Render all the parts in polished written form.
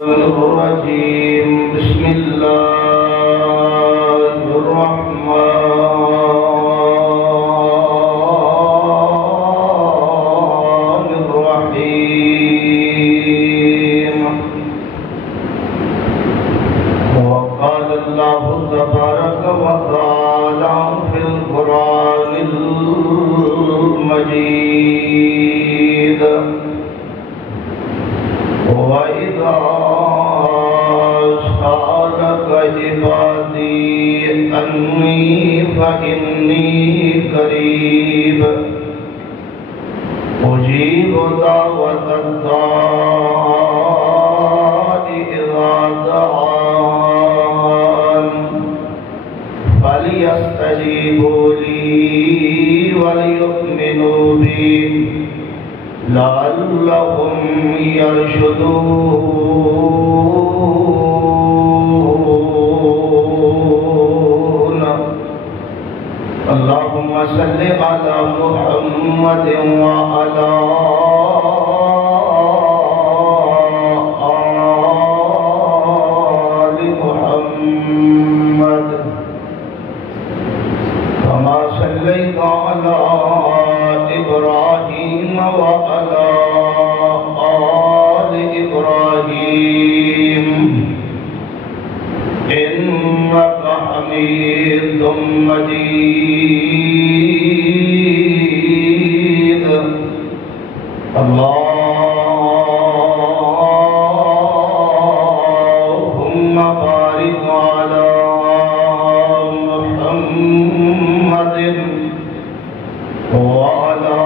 الرجيم بسم الله الرحمن الرحيم وقال الله تبارك وتعالى في القرآن المجيد وإذا سألك عبادي أني فإني قريب أجيب دعوة الداع إذا دعان فليستجيبوا لي وليؤمنوا بي لعلهم يرشدون اللهم صل على محمد وعلى آل محمد كما صليت على إبراهيم وعلى آل إبراهيم إنك حميد مجيد اللهم بارك على محمد وعلى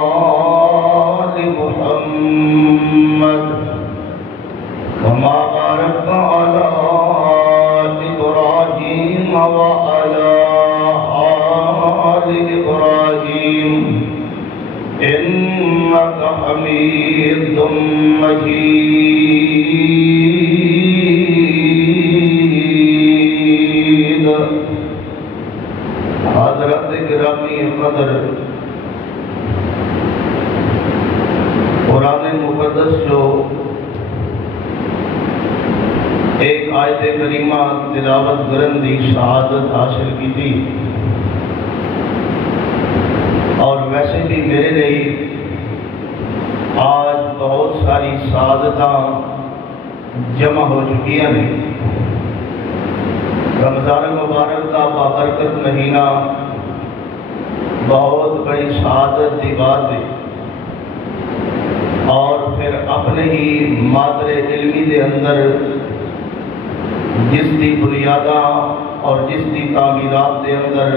آل محمد كما باركت على إبراهيم وعلى آل إبراهيم إنك حميد مجيد حضرت گرامی قدر قرآن مقدس جو ایک آیت کریمہ تلاوت کرن دی شہادت حاصل کی تھی اور ویسے بھی میرے لیے آج بہت ساری سعادتاں جمع ہو چکی ہیں رمضان مبارک کا بابرکت مہینہ بہت بڑی سعادت دی بات ہے اور پھر اپنے ہی مادر علمی دے اندر جس دی بنیاداں اور جس دی تعمیرات دے اندر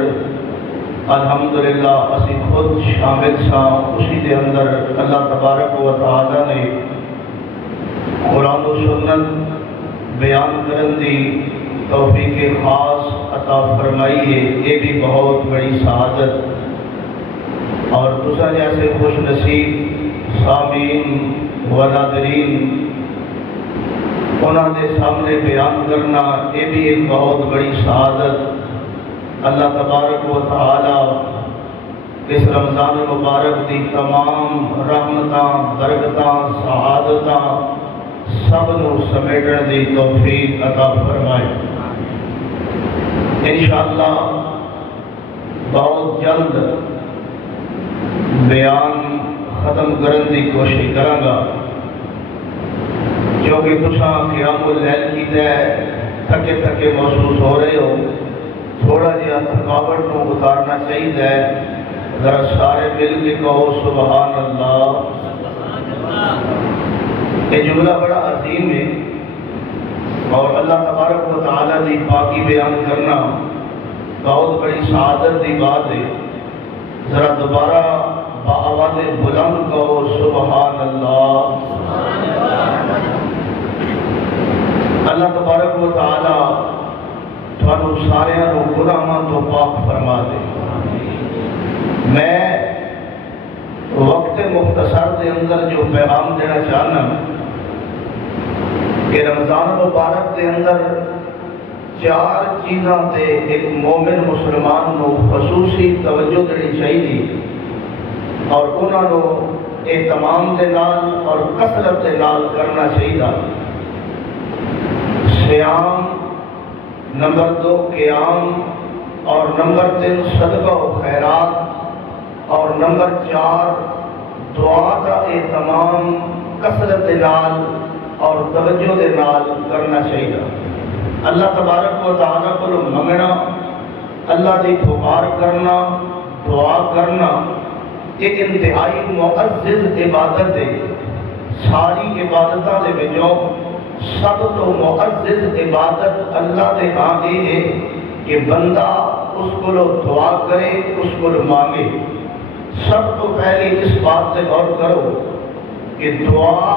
الحمدللہ اسی خود شامل ساں اسی دے اندر اللہ تبارک و تعالی نے قرآن و سنت بیان کرن دی توفیق خاص عطا فرمائی ہے یہ بھی بہت بڑی سعادت اور دوسرا جیسے خوش نصیب سامعین و ناظرین انہوں نے سامنے بیان کرنا یہ بھی ایک بہت بڑی سعادت اللہ تبارک و تعالی اس رمضان المبارک دی تمام رحمتاں برکتاں سعادتاں سب نو سمیٹن دی توفیق عطا فرمائے انشاءاللہ بہت جلد بیان ختم کرن دی کوشش کراں گا جو کہ تساں قیام اللیل کی تھکے تھکے محسوس ہو رہے ہو تھوڑا جہا تھکاوٹ کو اتارنا چاہیے ذرا سارے مل کے کہو سبحان اللہ یہ جملہ بڑا عظیم ہے اور اللہ تبارک و تعالیٰ دی پاکی بیان کرنا بہت بڑی سعادت دی بات ہے ذرا دوبارہ بآواز بلند کہو سبحان اللہ اللہ تبارک و تعالیٰ تھانو ساریاں نو گناہاں تو پاک فرما دے میں وقت مختصر دے اندر جو پیغام دینا چاہنا کہ رمضان مبارک دے اندر چار چیزاں تے ایک مومن مسلمان نو خصوصی توجہ دینی چاہیے اور انہوں نے اہتمام دے نال اور کثرت دے نال کرنا چاہیے۔ صیام، نمبر 2 قیام، اور نمبر 3 صدقہ و خیرات، اور نمبر 4 دعا کا اہتمام کثرت دے نال اور توجہ دے نال کرنا چاہیے۔ اللہ تبارک و تعالیٰ کو منگنا، اللہ دی پکار کرنا، دعا کرنا ایک انتہائی معزز عبادت ہے۔ ساری عبادتوں دے وچوں سب تو معزز عبادت اللہ دے ہاں یہ ہے کہ بندہ اس کو دعا کرے، اس کو مانگے۔ سب تو پہلے اس بات سے غور کرو کہ دعا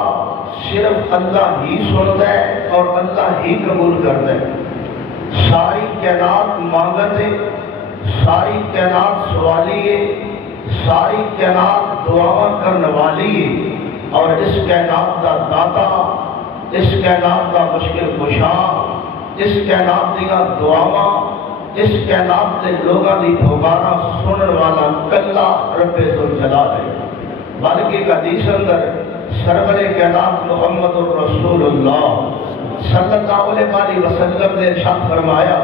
صرف اللہ ہی سنتا ہے اور اللہ ہی قبول کرتا ہے۔ ساری کائنات مانگت ہے، ساری کائنات سوالی ہے، ساری کائنات دعا کرنے والی ہے، اور اس کائنات کا داتا، اس کائنات کا مشکل کشا، اس کائنات دیا دعاواں، اس کائنات کے لوگوں کی پکارا سننے والا کلا رب ذوالجلال ہے۔ بلکہ ایک حدیث اندر سرور کائنات محمد الرسول اللہ صلی اللہ علیہ وسلم نے ارشاد فرمایا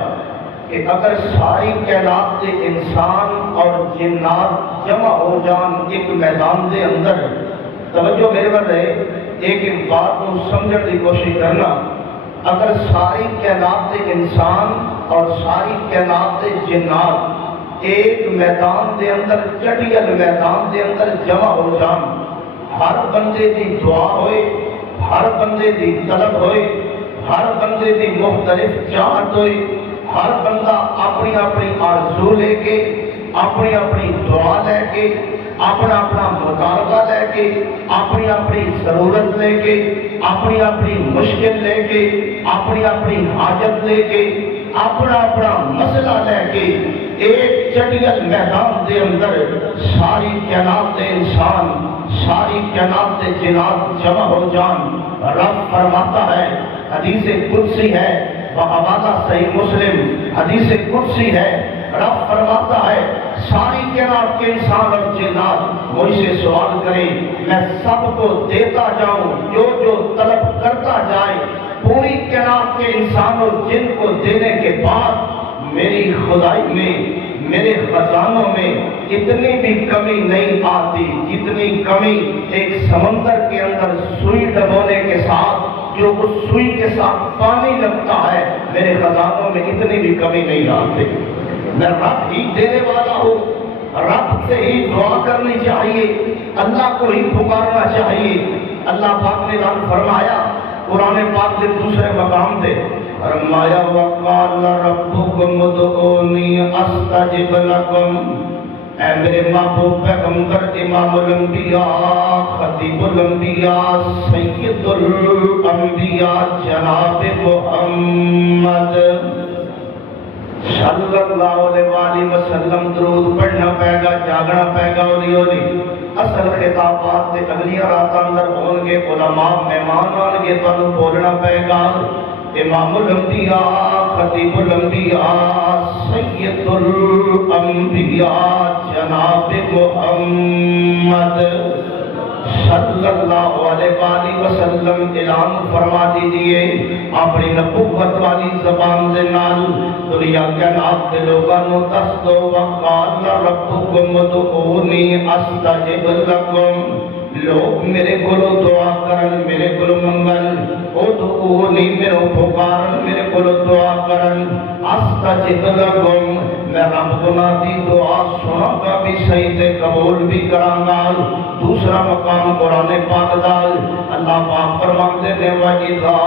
کہ اگر ساری کائنات کے انسان اور جنات جمع ہو جان ایک میدان دے اندر، توجہ میرے پر رہے، ایک بات کو سمجھنے کی کوشش کرنا، اگر ساری کائنات کے انسان اور ساری کائنات کے جنات ایک میدان دے اندر، چٹیل میدان دے اندر جمع ہو جان، ہر بندے دی دعا ہوئے، ہر بندے دی طلب ہوئے، ہر بندے دی مختلف چاہت ہوئے، ہر بندہ اپنی اپنی آرزو لے کے، اپنی اپنی دعا لے کے، اپنا اپنا مطالبہ لے کے، اپنی اپنی ضرورت لے کے، اپنی اپنی مشکل لے کے، اپنی اپنی حاجت لے کے، اپنا اپنا مسئلہ لے کے ایک چٹیل میدان دے اندر ساری کائنات دے انسان، ساری کائنات دے جنات جمع ہو جان، رب فرماتا ہے، حدیث قدسی ہے، بحوالہ صحیح مسلم حدیث قدسی ہے، رب فرماتا ہے ساری کائنات کے انسان اور جنات مجھ سے سوال کریں، میں سب کو دیتا جاؤں، جو جو طلب کرتا جائے، پوری کائنات کے انسان اور جن کو دینے کے بعد میری خدائی میں، میرے خزانوں میں اتنی بھی کمی نہیں آتی جتنی کمی ایک سمندر کے اندر سوئی ڈبونے کے ساتھ، جو اس سوئی کے ساتھ پانی لگتا ہے، میرے خزانوں میں اتنی بھی کمی نہیں آتی۔ میں رب ہی دینے والا ہوں، رب سے ہی دعا کرنی چاہیے، اللہ کو ہی پکارنا چاہیے۔ اللہ پاک نے اعلان فرمایا قرآن پاک کے دوسرے مقام پہ، فرمایا وَقَالَ رَبُّكُمُ ادْعُونِي أَسْتَجِبْ لَكُمْ۔ اے میرے محبوب پیغمبر امام الانبیاء، خطیب الانبیاء، سید الانبیاء جناب محمد صلی اللہ علیہ وسلم درود پڑھنا پائے گا، جاگنا پائے گا، اصل خطابات سے اگلی رات اندر ہون گے، علماء مہمان آن گے، تو بولنا پائے گا امام الانبیاء، خطیب الانبیاء، سید الانبیاء جناب محمد صلی اللہ علیہ وسلم اعلان فرما دیجئے اپنی نبوت والی زبان دے نال دنیا کائنات دے لوگاں نو دس دو وقال ربکم ادعونی استجب لکم، لوگ میرے کولو دعا کرن، میرے کولو منگن، ادعونی میرے پکارن، میرے کولو دعا کرن، استجب لکم، میں رب گناہ دی دعا سنا گا بھی صحیح تے قبول بھی کرانگا۔ دوسرا مقام قرآن پاک دال اللہ پاک فرماتے ہیں وَإِذَا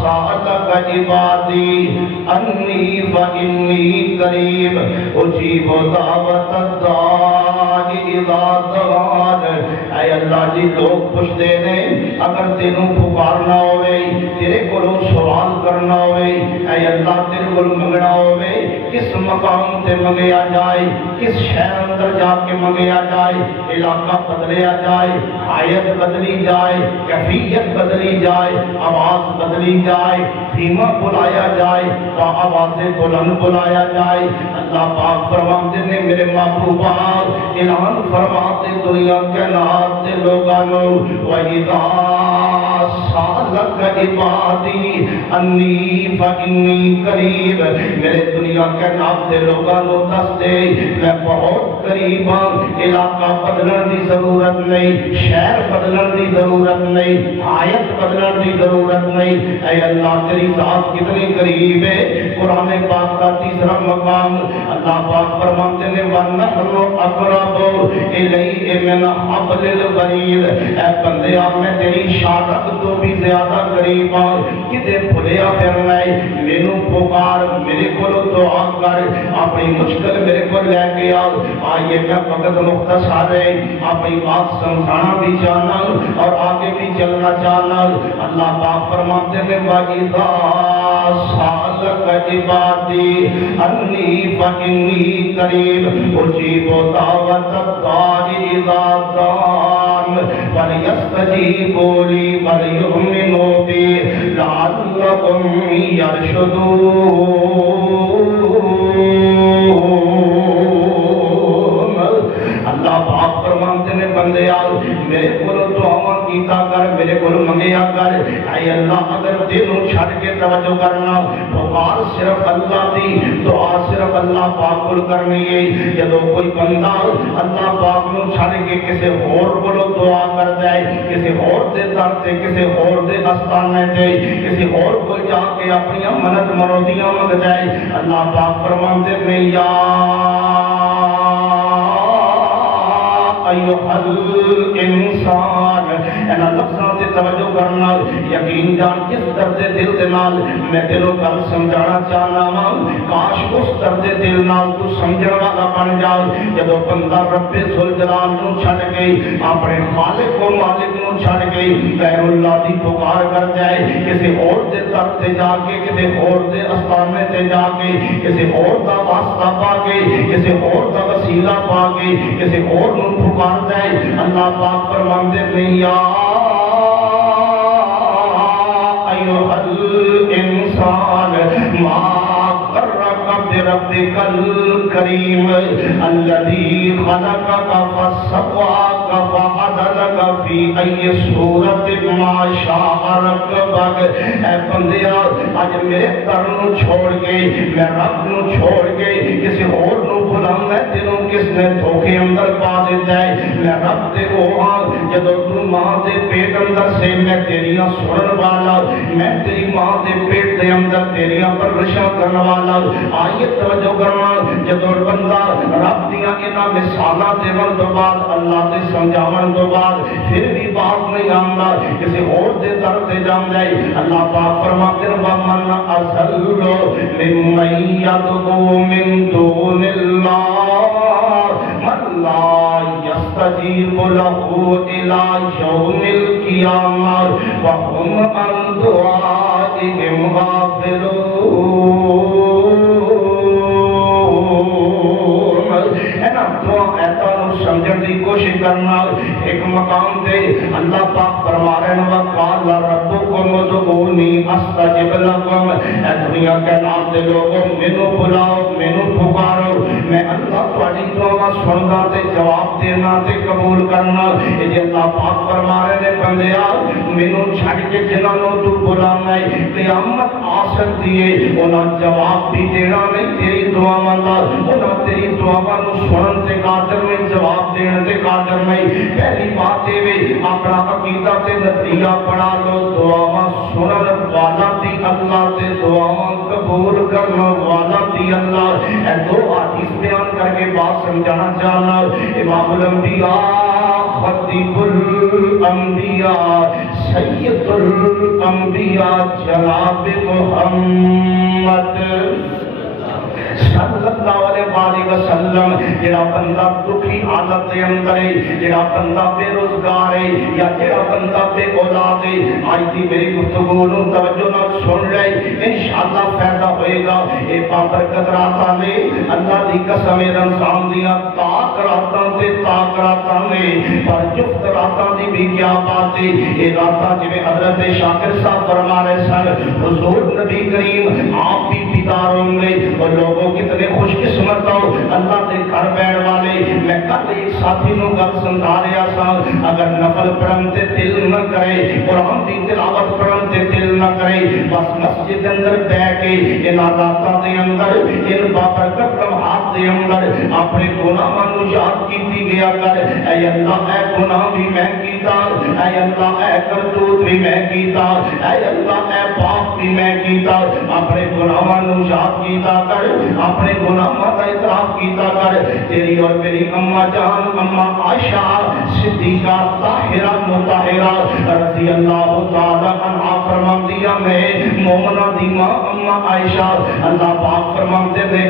سَأَلَكَ عِبَادِي أَنِّي فَإِنِّي قَرِيبٌ أُجِيبُ دَعْوَةَ الدَّاعِ إِذَا دَعَانِ۔ اے اللہ جی لوگ پوچھتے ہیں اگر تینوں پکارنا ہوئے، تیرے کو سوال کرنا ہوئے، اے اللہ تیرے کو منگنا ہوئے، کس مقام تے منگیا جائے، کس شہر اندر جا کے منگیا جائے، علاقہ بدلیا جائے، حایت بدلی جائے، کیفیت بدلی جائے، آواز بدلی جائے، دھیما بلایا جائے تو آواز بلند بلایا جائے. اللہ پاک فرماتے ہیں میرے محبوبہ اعلان فرماتے دنیا کے نات سے لوگانو وَإِذَا سَأَلَكَ عِبَادِي أَنِّي فَإِنِّي قَرِيبٌ. میرے دنیا کے نات سے لوگانو دس دے میں بہت قریب ہوں. علاقہ بدلن دی ضرورت نہیں, شہر بدلن دی ضرورت نہیں, آیت بدلن دی ضرورت نہیں. اے اللہ تیری ذات کتنی قریب ہے. قرآن پاک کا تیسرا مقام اللہ پاک فرماتے ہیں وَنَحْنُ أَقْرَبُ إِلَيْهِ مِنْ حَبْلِ الْوَرِيدِ. اے بندے آپ میں تیری شاعت تو بھی زیادہ قریب ہوں. کدے بھلیا پھرنا ہے مینو پکار, میرے کو دعا کر, اپنی مشکل میرے کو لے کے آؤ. آئیے میں فقط مختصر ہے اپنی بات سمجھانا بھی چاہنا اور آگے بھی چلنا چاہنا. اللہ پاک فرماتے ہیں وَإِذَا سَأَلَكَ عِبَادِي أَنِّي فَإِنِّي قَرِيبٌ أُجِيبُ دَعْوَةَ الدَّاعِ إِذَا دَعَانِ فَلْيَسْتَجِيبُوا لِي وَلْيُؤْمِنُوا بِي لَعَلَّهُمْ يَرْشُدُونَ. اللہ پاک فرماتے ہیں بندے آؤ میرے کو دعا کیتا کر, میرے کو منگیا کر. اے اللہ اگر دلوں چھڑ کے توجہ کرنا پکار صرف اللہ دی, دعا صرف اللہ پاک کو کرنی ہے. جدو کوئی بندہ اللہ پاک نو چھڑ کے کسی اور کو دعا کر جائے, کسی اور دے در تے, کسی اور دے استانے تے, کسی اور کو جا کے اپنی منت مرودیاں منگ جائے, اللہ پاک فرماتے ہیں یا ایوہ الانسان. اینا لفظاں سے توجہ کرنا, یقین جان کس درد دل دے نال میں دلوں کل سمجھانا چاہنا ہوں. کاش اس درد دل نال تو سمجھن والا بن جاؤ. جدو بندہ رب ذوالجلال نو چھڑ گئی, اپنے خالق و مالک نو چھڑ گئی, غیر اللہ دی پکار کر جائے, کسی اور دے در تے جا کے, کسی اور دے استانے تے جا کے, کسی اور دا واسطہ پا کے, کسی اور دا وسیلہ پا کے, کسی اور نو پکار جائے. اللہ پاک فرماتے ہیں یا ایوہ الانسان ما غرک بربک الکریم الذی خلقک فسواک فعدلک فی ای صورت ما شاء رکبک. اے بندیا آج میرے در نو چھوڑ کے, میں رب نو چھوڑ کے کسی اور نو بھلاؤں ہے تینوں کس نے دھوکے اندر پا دیتا ہے. میں رب دے وہ ہاں جدو تو ماں دے پیٹ اندر سے میں تیریاں سنن والا, میں تیری ماں دے پیٹ دے اندر تیریاں پرورشاں کرنے والا. آئیے توجہ کرنا, جدو بندہ رب دیاں انہاں مثالاں دیون تو بعد اللہ دے سمجھاون تو بعد پھر بھی بات نہیں آندا, کسی اور دے در تے جان جائے. اللہ پاک فرماتے ہیں وَمَنْ أَضَلُّ مِمَّن يَدْعُو مِن دُونِ اللَّهِ مَن لَّا يَسْتَجِيبُ لَهُ إِلَىٰ يَوْمِ الْقِيَامَةِ وَهُمْ عَن دُعَائِهِمْ غَافِلُونَ. سمجھن دی کوشش کرنا. ایک مقام دے اللہ پاک فرما رہے ہیں وَقَالَ رَبُّكُمُ ادْعُونِي أَسْتَجِبْ لَكُمْ. اے دنیا کے نام دے لوگوں مینوں بلاؤ, مینوں پکارو, میں اللہ تہاڈی دعا سندا تے جواب دینا تے قبول کرنا. اے جے اللہ پاک فرما رہے ہیں بندیا مینوں چھڑ کے جنہاں نوں تو بلانا ہے قیامت آ سکتی ہے, انہاں جواب بھی دینا نہیں تیری دعاواں دا, انہاں تیری دعاواں نوں سنن تے قادر نہیں, جواب دینے تے قادر نہیں. پہلی بات ہے اپنا عقیدہ تے نتیجہ پڑھا لو, دعاواں سنن والا دی اللہ تے دعاواں قبول کرنے والا دی اللہ. اے دو حدیث بیان کر کے بات سمجھانا چاہنا. امام الانبیاء خطیب الانبیاء سید الانبیاء جناب محمد صلی اللہ علیہ وسلم جڑا بندہ دکھی حالت دے اندر ہے, جڑا بندہ بے روزگار ہے یا جڑا بندہ بے اولاد ہے, آج دی میری گفتگو نو توجہ نال سن لے, انشاءاللہ فائدہ ہوئے گا. اے بابرکت راتاں نے اللہ دی قسم رمضان دیاں تاک راتاں تے تاک راتاں نے, پر جفت راتاں دی بھی کیا بات دی ارادہ جویں حضرت شاکر صاحب فرما رہے سن حضور نبی کریم آپ بھی بیدار ہوں گے اور لوگوں کتنے خوش قسمت ہو اللہ دے گھر بیٹھ والے میں کل ایک ساتھی نو گل سمجھا رہا سا اگر نفل پڑھن تے دل نہ کرے قرآن دی تلاوت پڑھن تے دل نہ کرے بس مسجد کے اندر بیٹھ کے ان راتاں دے اندر ان بابرکت لمحات دے اندر اپنے گناہاں نو یاد کیتی گیا کر اے اللہ اے گناہ بھی میں کیتا اے اللہ اے کرتوت بھی میں کیتا اے اللہ اے پاپ بھی میں کیتا اپنے گناہاں نو یاد کیتا کر اپنے گناہاں کا اعتراف کیتا کر تیری اور میری اماں جان اماں عائشہ صدیقہ طاہرہ مطہرہ رضی اللہ تعالی عنہا فرماندیاں میں مومنہ دی ماں اماں عائشہ اللہ پاک فرماندے نے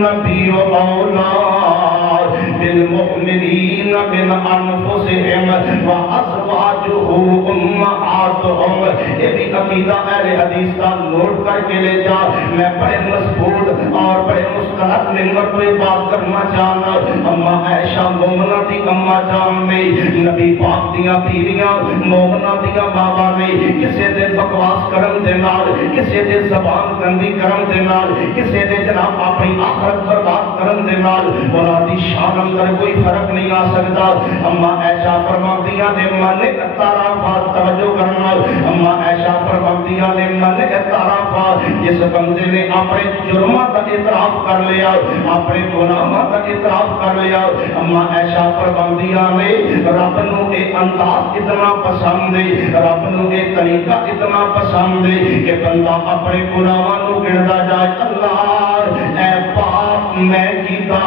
نبی و اولاد بالمؤمنین من انفسهم وازواجه امہاتهم یہ بھی عقیدہ اہل حدیث کا نوٹ کر کے لے جا میں بڑے مضبوط اور بڑے مستحق نمبر پہ بات کرنا چاہنا اماں عائشہ مومنہ دی اماں جان میں نبی پاک دیاں بیویاں مومنہ دیاں بابا میں کسے دے بکواس کرم دے نال کسے دے زبان گندی کرم دے نال کسے دے جناب اپنی آخرت برباد کرم دے نال انہاں دی شان اندر کوئی فرق نہیں آ سکتا اماں عائشہ فرماندیاں نے من اعترافات توجہ کرنا اماں عائشہ فرماندیاں نے من اعترافات جس بندے نے اپنے جرمہ کا اعتراف کر لیا اپنے گناہوں کا اعتراف کر لیا اماں عائشہ فرماندیاں نے رب نو اے انداز اتنا پسند ہے رب نو اے طریقہ اتنا پسند ہے کہ بندہ اپنے گناہوں نو گندا جائے اللہ اے پاپ میں کیتا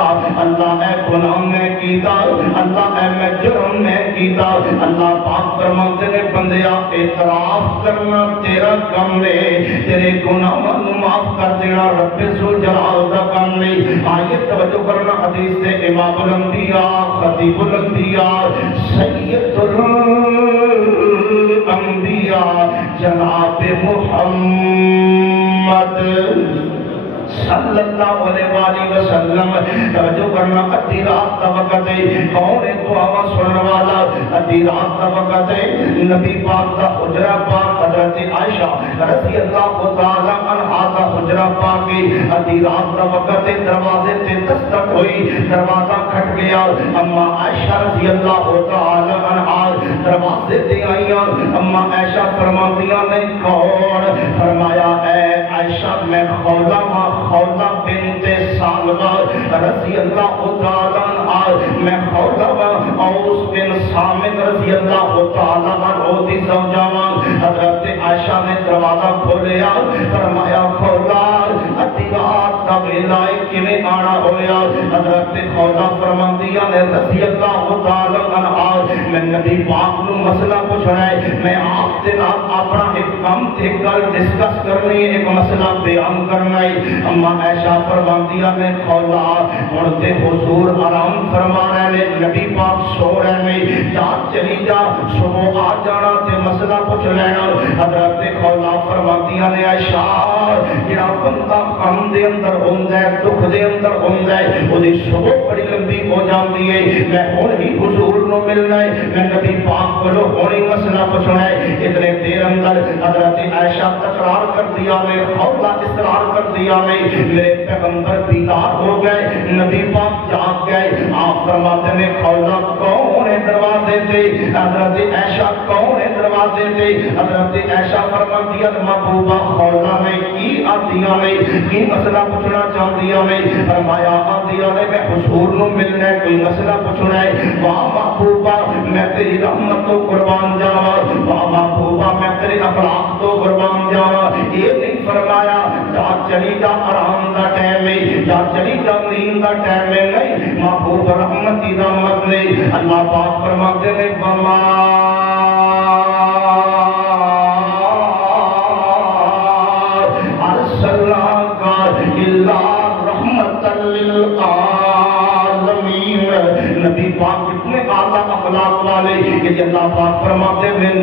اللہ اے گناہ میں کیتا اللہ اے میں جرم میں کیتا اللہ پاک فرماتے نے بندیا اعتراف کرنا تیرا کم ہے تیرے گناہوں نو معاف کر دینا رب ذوالجلال دا کم نہیں آئیے توجہ کرنا حدیث سے امام الانبیاء خطیب الانبیاء سید الانبیاء جناب محمد صلی اللہ علیہ وآلہ وسلم توجہ کرنا ادھی رات کا وقت ہے کون ہے دعا سننے والا ادھی رات کا وقت ہے نبی پاک کا حجرہ پاک حضرت عائشہ رضی اللہ تعالی عنہا کا حجرہ پاک ادھی رات کا وقت ہے دروازے سے دستک ہوئی دروازہ کھٹ گیا اما عائشہ رضی اللہ تعالی عنہا دروازے سے آئیاں اما عائشہ فرماندیاں نے کون فرمایا اے عائشہ میں خولہ بنت سالبہ رضی اللہ تعالیٰ عنہ میں خولہ اوس بن سامت رضی اللہ تعالیٰ عنہ دی زوجاوان حضرت عائشہ نے دروازہ کھولیا فرمایا خولہ ادھی رات کا ویلائے کیویں آنا ہویا حضرت خولہ فرماندیاں نے رضی اللہ تعالیٰ عنہ میں نبی پاک نو مسئلہ پوچھنا ہے میں آپ دے نال اپنا ایک کام تے گل ڈسکس کرنی ہے ایک مسئلہ بیان کرنا ہے اما عائشہ فرماندیاں نے کھولا ہن تے حضور آرام فرما رہے نے نبی پاک سو رہے نے جا چلی جا صبح آ جانا تے مسئلہ پوچھ لینا حضرت کھولا فرماندیاں نے عائشہ جڑا بندہ غم دے اندر ہوندا ہے دکھ دے اندر ہوندا ہے اودی صبح بڑی لمبی ہو جاندی ہے میں ہن ہی حضور نو ملنا ہے میں نبی پاک کولو ہن ہی مسئلہ پوچھنا ہے اتنے دیر اندر حضرت عائشہ تکرار کر دیا میں کھولا اصرار کر دیا میں میرے پیغمبر بیدار ہو گئے نبی پاک جاگ گئے آپ فرماتے ہیں کھولا کون ہے دروازے سے حضرت عائشہ کون ہے دروازے سے حضرت عائشہ فرماتی ہے محبوبہ کھولا میں کی آدیاں میں کی مسئلہ پوچھنا چاہتی میں فرمایا آدیاں میں حضور نو ملنا ہے کوئی مسئلہ پوچھنا ہے واہ محبوبہ میں تیری رحمت تو قربان جاوا واہ محبوبہ میں تیرے اخلاق تو قربان جاوا یہ نہیں فرمایا جا چلی جا آرام دا ٹائم ہے جا چلی جا نیند دا ٹائم ہے نہیں محبوب رحمتی رحمت نے اللہ پاک فرماتے ہیں وما ارسلناک الا رحمتا للعالمین نبی پاک کتنے اعلیٰ اخلاق والے کہ اللہ پاک فرماتے ہیں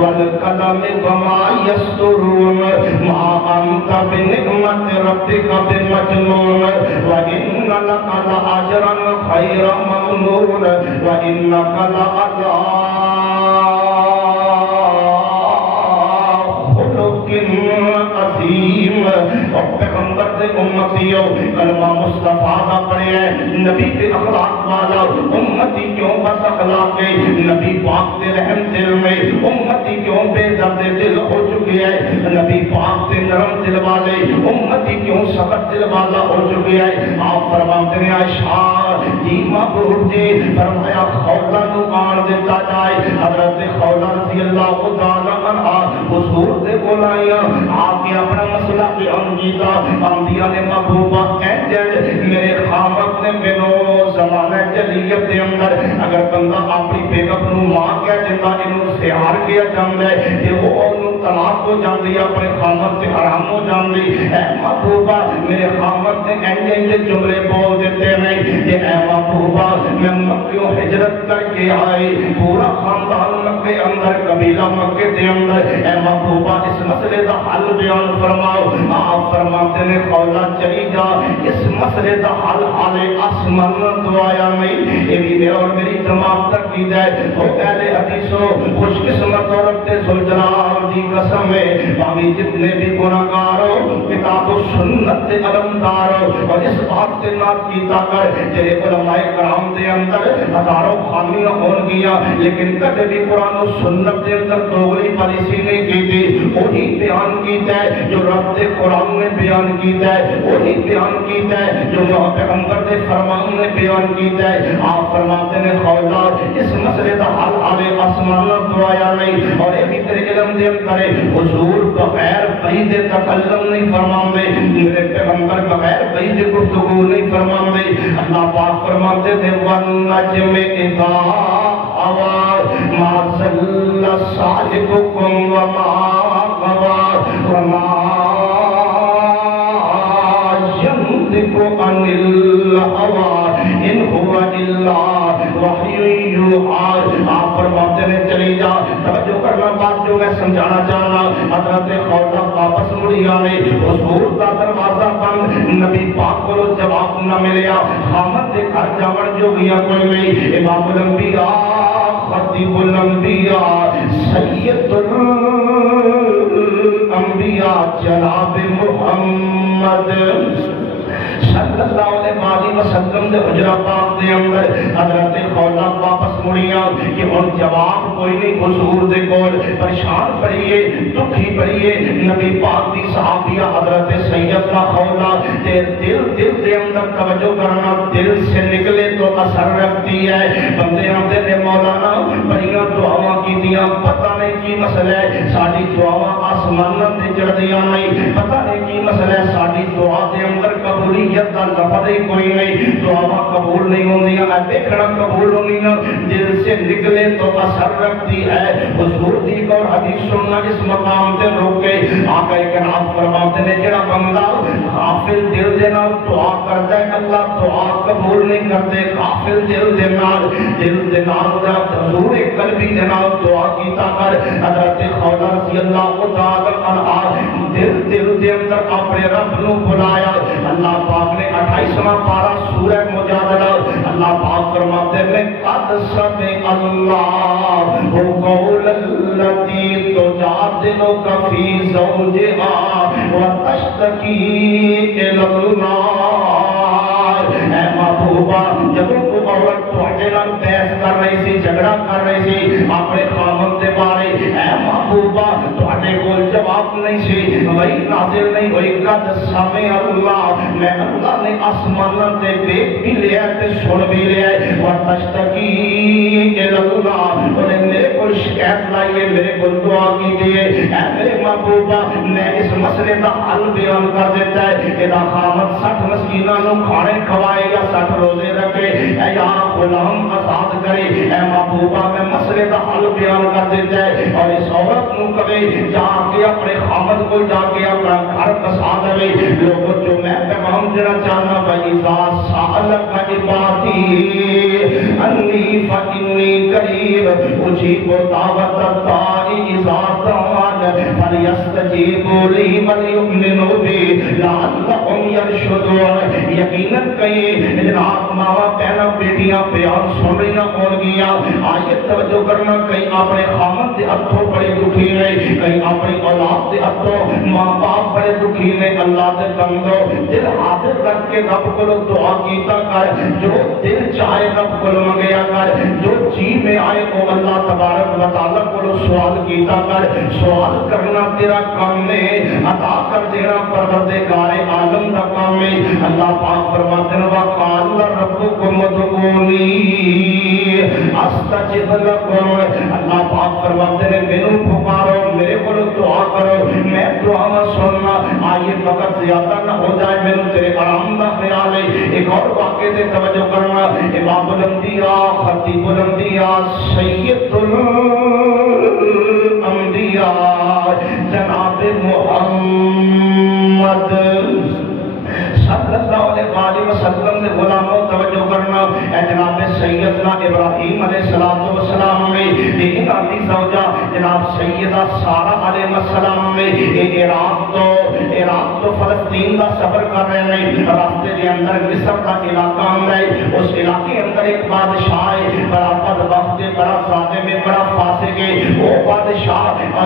والقلم وما يسطرون ما أنت بنعمة ربك بمجنون وإن لك لأجرا غير ممنون وإنك لعلى خلق عظیم. اور پیغمبر سے امتیوں کلمہ مصطفیٰ کا پڑھے ہیں نبی کے اخلاق والا امتی کیوں بس اخلاق ہے نبی پاک کے رحم دل میں امتی کیوں بے درد دل ہو چکے ہیں نبی پاک کے نرم دل والے امتی کیوں سخت دل والا ہو چکے ہیں. آپ فرماتے ہیں عائشہ جی محبوب جی فرمایا خولا نو آن دیتا جائے. حضرت خولا رضی اللہ تعالی عنہ حضور سے بولایا آپ کے اپنا مسئلہ بیان کیتا. انبیاء نے محبوبہ اینجل میرے خامت نے بنو زمانہ جلیت دے اندر اگر بندہ اپنی بیگم نو ماں کہہ دیتا انہوں سیار کیا جاندہ ہے کہ وہ انہوں طلاق ہو جاندی اپنے خامت سے حرام ہو جاندی. اے محبوبہ میرے خامت نے اینجل جملے بول دیتے ہیں کہ اے محبوبہ میں مکیوں ہجرت کر کے آئی پورا خاندان مکے اندر قبیلہ مکے دے اندر اے محبوبہ اس مسئلے دا حل بیان فرماؤ. آپ فرماتے نے خولا چلی جا اس مسئلے دا حل حال آسمان دعایا نہیں. یہ بھی میرا اور میری تمام تقید ہے وہ اہل حدیثوں خوش قسمت اور ربتے سلجلال دی قسم ہے باقی جتنے بھی گناہگار ہو کتاب و سنت علمدار ہو اور اس بات سے نہ کیتا کر جنہیں علماء کرام دے اندر ہزاروں خامیاں ہون گیا لیکن کبھی بھی قرآن و سنت دے اندر دوغلی پالیسی نہیں کی تھی. وہی بیان کیتا ہے جو رب دے قرآن نے بیان کیتا ہے وہی بیان کیتا ہے جو پیغمبر دے فرمان نے بیان کیتا ہے. آپ فرماتے ہیں خولا اس مسئلے دا حل آلے آسمان دعایا نہیں اور یہ بھی تیرے علم دے اندر حضور بغیر وحی دے تکلم نہیں فرمان دے میرے پیغمبر بغیر وحی دے گفتگو نہیں فرمان دے. اللہ پاک فرماتے تھے وَالنَّجْمِ إِذَا هَوَىٰ مَا ضَلَّ صَاحِبُكُمْ وَمَا غَوَىٰ وَمَا يَنطِقُ عَنِ الْهَوَىٰ إِنْ هُوَ إِلَّا وَحْيٌ يُوحَىٰ. آپ فرماتے ہیں چلی جا توجہ کرنا بات جو میں سمجھانا چاہنا. حضرت خولا واپس مڑی آنے حضور کا دروازہ بند نبی پاک کو جواب نہ ملیا. خامد دے گھر جاون جو گیا کوئی نہیں. امام الانبیاء خطیب الانبیاء سید الانبیاء جناب محمد صلی اللہ علیہ وسلم دے حجرہ پاک دے اندر حضرت خولا واپس مڑیاں کہ ان جواب کوئی نہیں حضور دے کول. پریشان پڑیے دکھی پڑیے نبی پاک دی صحابیہ حضرت سیدنا خولا دل دے اندر توجہ کرنا دل سے نکلے تو اثر رکھتی ہے. بندے آتے نے مولانا بڑیاں دعاواں کی دیا پتہ نہیں کی مسئلہ ہے ساڑی دعاواں آسمان دے چڑھ دیا نہیں پتہ نہیں کی مسئلہ ہے ساڑی دعا دے اندر قبولیت کا لفظ ہی کوئی نہیں. دعاواں قبول نہیں ہوندی ہیں دیکھنا قبول ہوندی ہیں دل سے نکلے تو اثر رکھتی ہے. حضور دی اور حدیث سننا اس مقام تے روکے. آقا کرام فرماتے ہیں جڑا بندہ غافل دل دے نال دعا کرتا ہے اللہ دعا قبول نہیں کرتے. غافل دل دے نال حضور قلبی دے نال دعا کیتا کر. حضرت خولا رضی اللہ تعالی عنہ دل دے اندر اپنے رب نو بلایا. اللہ پاک نے 28واں پارہ سورہ مجادلہ اللہ پاک فرماتے ہیں قد سمع اللہ قول التی تجادلک فی زوجہا وتشتکی الی اللہ. اے محبوبہ جب کو عورت تواڈے نال بحث کر رہی سی جھگڑا کر رہی سی اپنے خاوند دے بارے اے محبوبہ تواڈے کول جواب نہیں سی وہی نازل نہیں ہوئی قد سمع اللہ میں اللہ نے آسمان تے دیکھ بھی لیا تے سن بھی لیا وتشتکی الی اللہ انہیں میرے کو شکایت لائیے میرے کو دعا کیجیے. اے میرے محبوبہ میں اس مسئلے کا حل بیان کر دیتا ہے کہ خامد 60 مسکینہ نو کھانے کھوائے یا 60 روزے رکھے اے یا غلام آزاد کرے. اے محبوبہ میں مسئلے کا حل بیان کر دیتا ہے اور اس عورت نو کبھی جا کے اپنے خامد کو جا کے اپنا گھر بسا دے. لوگوں جو میں پیغام دینا چاہنا وَإِذَا سَأَلَكَ عِبَادِي أَنِّي فَإِنِّي قَرِيبٌ أُجِيبُ دَعْوَةَ الدَّاعِ إِذَا دَعَانِ فَلْيَسْتَجِيبُوا لِي وَلْيُؤْمِنُوا بِي لَعَلَّهُمْ يَرْشُدُونَ۔ یقیناً کئی جناب ماوا پہنا بیٹیاں بیان سن رہی ہون گیا، آیت توجہ کرنا، کئی اپنے خامد دے ہتھوں بڑے دکھی نے، کئی اپنی اولاد دے ہتھوں ماں باپ بڑے دکھی نے۔ اللہ دے بندو دل حاضر رکھ کے رب کو دعا کیتا کر، جو دل چاہے رب کو منگیا کر، جو جی میں آئے وہ اللہ تبارک و تعالیٰ کو سوال کیتا کر۔ سوال کرنا تیرا کام ہے، عطا کر دینا پروردگار عالم دا کام ہے۔ اللہ پاک فرماتے ہیں وَقَالَ رَبُّكُمُ ادْعُونِي أَسْتَجِبْ لَكُمْ۔ اللہ پاک فرماتے ہیں مینوں پکارو، میرے کو دعا کرو، میں دعا میں سننا۔ آئیے وقت زیادہ نہ ہو جائے، مینوں تیرے آرام دا خیال ہے۔ ایک اور واقعے سے توجہ کرنا، امام الانبیاء خطیب الانبیاء سید الانبیاء جناب محمد صلی اللہ علیہ وسلم نے غلاموں توجہ کرنا، اے جناب سیدنا ابراہیم علیہ السلام میں لیکن اپنی زوجہ جناب سیدہ سارہ علیہ السلام میں عراق تو فلسطین کا سفر کر رہے ہیں، راستے کے اندر مصر کا علاقہ ہے، اس علاقے اندر ایک بادشاہ ہے، بڑا بدبخت ہے، بڑا ظالم ہے، بڑا فاسق ہے۔ وہ بادشاہ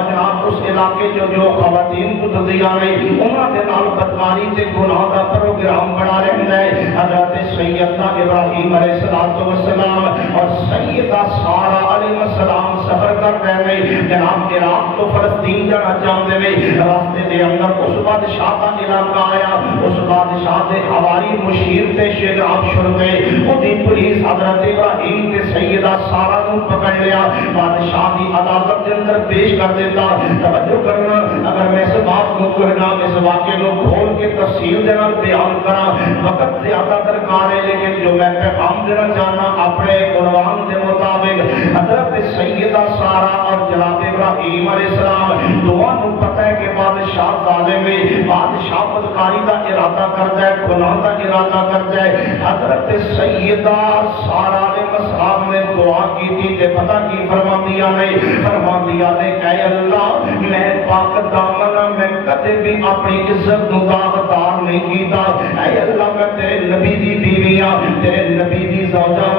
جناب اس علاقے جو خواتین کو دیا ہے انہوں نے نال بدکاری سے گناہ کا پروگرام بڑھا رہتا ہے۔ حضرت سیدنا ابراہیم علیہ السلام اور سیدہ سارہ علیہ السلام سفر کر رہے ہیں، جناب عراق تو فلسطین جانا چاہتے ہیں۔ راستے کے اندر اس بادشاہ کا علاقہ آیا، اس بادشاہ کے حواری مشیر سے شجاعت شروع گئے، خودی پولیس حضرت ابراہیم کے سیدہ سارہ کو پکڑ لیا، بادشاہ کی عدالت کے اندر پیش کر دیتا۔ توجہ کرنا، اگر میں اس بات کو کہنا، اس واقعے کو کھول کے تفصیل دینا بیان کرا، وقت زیادہ درکار ہے، لیکن جو میں پیغام دینا چاہنا اپنے عنوان کے مطابق حضرت سیدہ سارہ اور جناب ابراہیم علیہ السلام دونوں کو پتہ ہے کہ بادشاہ ظالم ہے، بادشاہ بدکاری کا ارادہ کرتا ہے، گناہ کا ارادہ کرتا ہے۔ حضرت سیدہ سارہ علیہ السلام نے دعا کی تھی کہ پتہ کی فرما دیا نے اے اللہ میں پاک دامن میں کدے بھی اپنی عزت کو داغدار نہیں کیتا، اے اللہ میں تیرے نبی دی بیویاں، تیرے نبی دی زوجہ،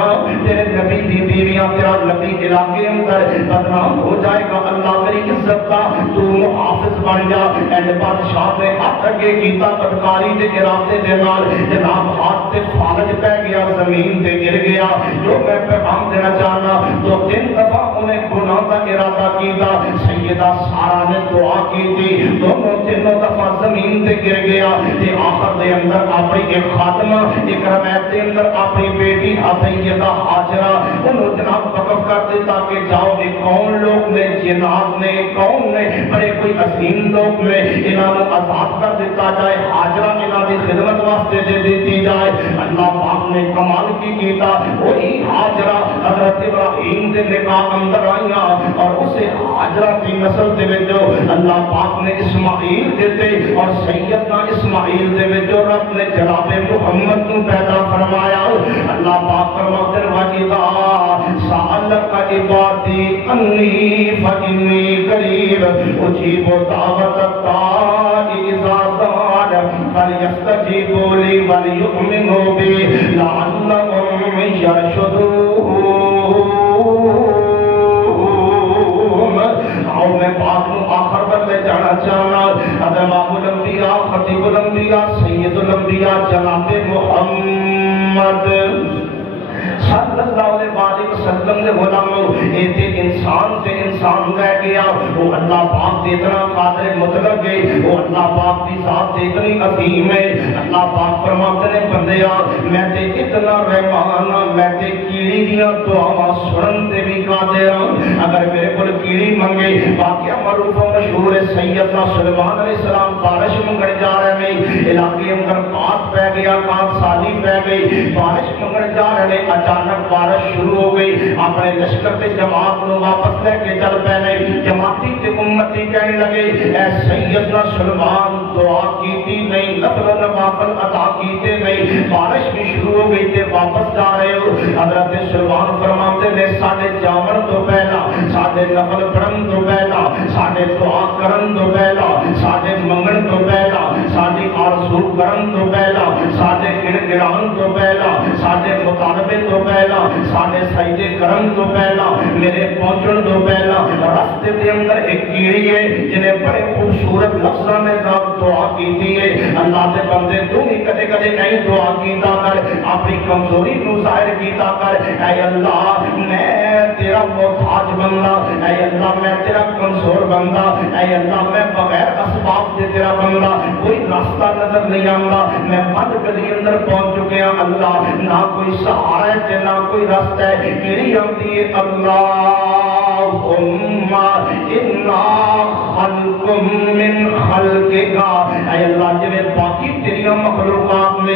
تیرے نبی دی بیویاں، تیرا نبی علاقے اندر بدنام ہو جائے گا، اللہ میری عزت کا تو محافظ بن جا۔ اینڈ بادشاہ نے ہاتھ اگے کیتا، بدکاری دے ارادے دے نال جناب ہاتھ تے فالج پہ گیا، زمین تے گر گیا۔ جو میں پیغام دینا چاہنا، تو 3 دفعہ انہیں گناہ کا ارادہ کیتا، سیدہ سارہ نے دعا کی تھی، دونوں 3 دفعہ زمین تے گر گیا، تے آخر دے اندر اپنی ایک خاتمہ ایک رمیت دے اندر اپنی بیٹی سیدہ حاجرہ انہوں جناب وقف کر دیتا کہ جاؤ ایک کون لوگ نے، جنات نے، کون نے، بڑے کوئی عظیم لوگ نے، انہوں نے آزاد کر دیتا جائے، حاجرہ انہوں نے خدمت واسطے دے دیتی جائے۔ اللہ پاک نے کمال کی کیتا، وہی حاجرہ حضرت ابراہیم دے نکاح اندر آئیاں اور اسے حاجرہ کی نسل دے وچوں اللہ پاک نے اسماعیل دیتے اور سیدنا اسماعیل دے وچوں رب نے جناب محمد کو پیدا فرمایا۔ اللہ پاک فرماتے ہیں وَإِذَا سَأَلَكَ عِبَادِي أَنِّي فَإِنِّي قَرِيبٌ أُجِيبُ دَعْوَةَ الدَّاعِ إِذَا دَعَانِ فَلْيَسْتَجِيبُوا لِي وَلْيُؤْمِنُوا بِي لَعَلَّهُمْ يَرْشُدُونَ۔ اور میں بات کو آخر پر لے جانا چاہنا، امام الانبیاء خطیب الانبیاء سید الانبیاء جناب محمد صلی اللہ علیہ وسلم نے غلاموں ایتے انسان سے انسان رہ گیا، وہ اللہ پاک دے اتنا قادر مطلق ہے، وہ اللہ پاک کی ذات دے اتنی عظیم ہے۔ اللہ پاک فرماتے ہیں بندیا میں تے اتنا رحمان، میں تے کیڑی دیاں دعاواں سنن تے بھی قادر ہوں، اگر میرے کو کیڑی منگے۔ واقعہ معروف و مشہور ہے، سیدنا سلیمان علیہ السلام بارش منگنے جا رہے ہیں، علاقے اندر کات پہ گیا، کات سالی پہ گئی، بارش منگنے جا رہے ہیں، اچانک بارش شروع ہو گئی، اپنے لشکر تے جماعت کو واپس لے کے چل پے، جماعتی تے امتی کہنے لگے اے سیدنا سلیمان دعا کیتی نہیں، نفل و نوافل عطا کیتے نہیں، بارش بھی شروع ہو گئی تے واپس جا رہے ہو۔ حضرت سلیمان فرماتے نے ساڈے جاون تو پہلا، ساڈے نفل پڑھن تو پہلا، ساڈے دعا کرن تو پہلا ساڈے منگن تو پہلا ساڈی آرزو کرن تو پہلا ساڈے گڑ گڑان تو پہلا ساڈے مطالبے تو پہلا ساڈے سجدے کرن تو پہلا میرے پہنچن تو پہلا راستے دے اندر ایک کیڑی ہے جنہیں بڑے خوبصورت لفظاں میں دعا کیتی ہے اللہ دے بندے تو بھی کدے کدے نہیں دعا کیتا کر اپنی کمزوری نو ظاہر کیتا کر اے اللہ میں تیرا محتاج بندہ اے اللہ میں تیرا کمزور بندہ اے اللہ میں بغیر اسباب دے تیرا بندہ کوئی راستہ نظر نہیں آتا میں بند گلی اندر پہنچ چکے ہیں اللہ نہ کوئی سہارا ہے نہ کوئی راستہ ہے کیڑی آتی ہے اللہم انا خلق من خلقک اے اللہ جنہیں باقی تیری مخلوقات میں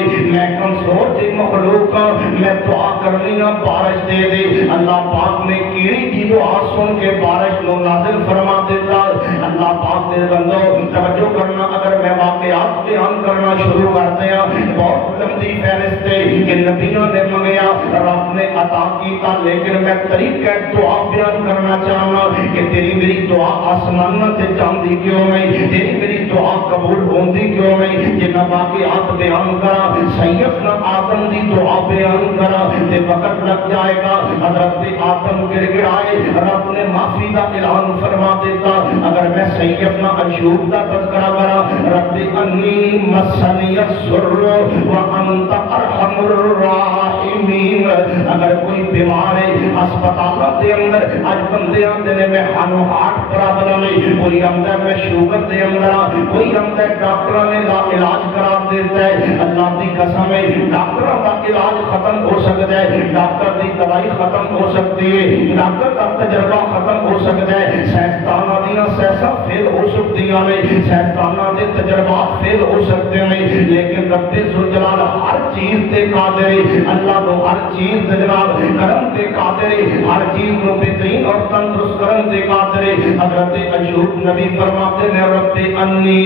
کمزور تھی مخلوق میں دعا کرنی ہوں بارش دے دے اللہ پاک نے کیڑی کی دعا سن کے بارش نو نازل فرما دیتا اللہ پاک دے بندو توجہ کرنا اگر میں واقعات بیان کرنا شروع کرتے ہیں بہت لمبی فہرست ہے کہ نبیوں نے منگیا رب نے عطا کیتا لیکن میں طریقہ دعا بیان کرنا چاہنا کہ تیری میری دعا آسمان تے جاندی کیوں نہیں تیری میری دعا قبول ہوندی کیوں نہیں جنہ واقعات بیان کرا سیدنا آدم دی دعا بیان کرا تے وقت لگ جائے گا حضرت آدم گر گرائے رب نے معافی دا اعلان فرما دیتا اگر میں سیدنا ایوب دا تذکرہ کرا رب انی مسنی الضر وانت ارحم الراحمین اگر کوئی بیمار ہے ہسپتال دے اندر اج بندے آندے نے میں ہانو ہارٹ پرابلم ہے کوئی آندا میں شوگر دے اندر کوئی آندا ڈاکٹر نے علاج کرا دیتا ہے اللہ دی قسم ہے ڈاکٹر کا علاج ختم ہو سکتا ہے ڈاکٹر دی دوائی ختم ہو سکتی ہے ڈاکٹر کا تجربہ ختم ہو سکتا ہے سائنسداناں دیاں سائنساں فیل ہو سکتیاں نے سائنسداناں دے تجربات فیل ہو سکتے ہیں لیکن رب ذوالجلال ہر چیز تے قادر ہے اللہ کو ہر چیز جناب کرم تے قادر ہے ہر چیز کو بہترین اور تندرست کرن تے قادر ہے حضرت ایوب نبی فرماتے ہیں رب انی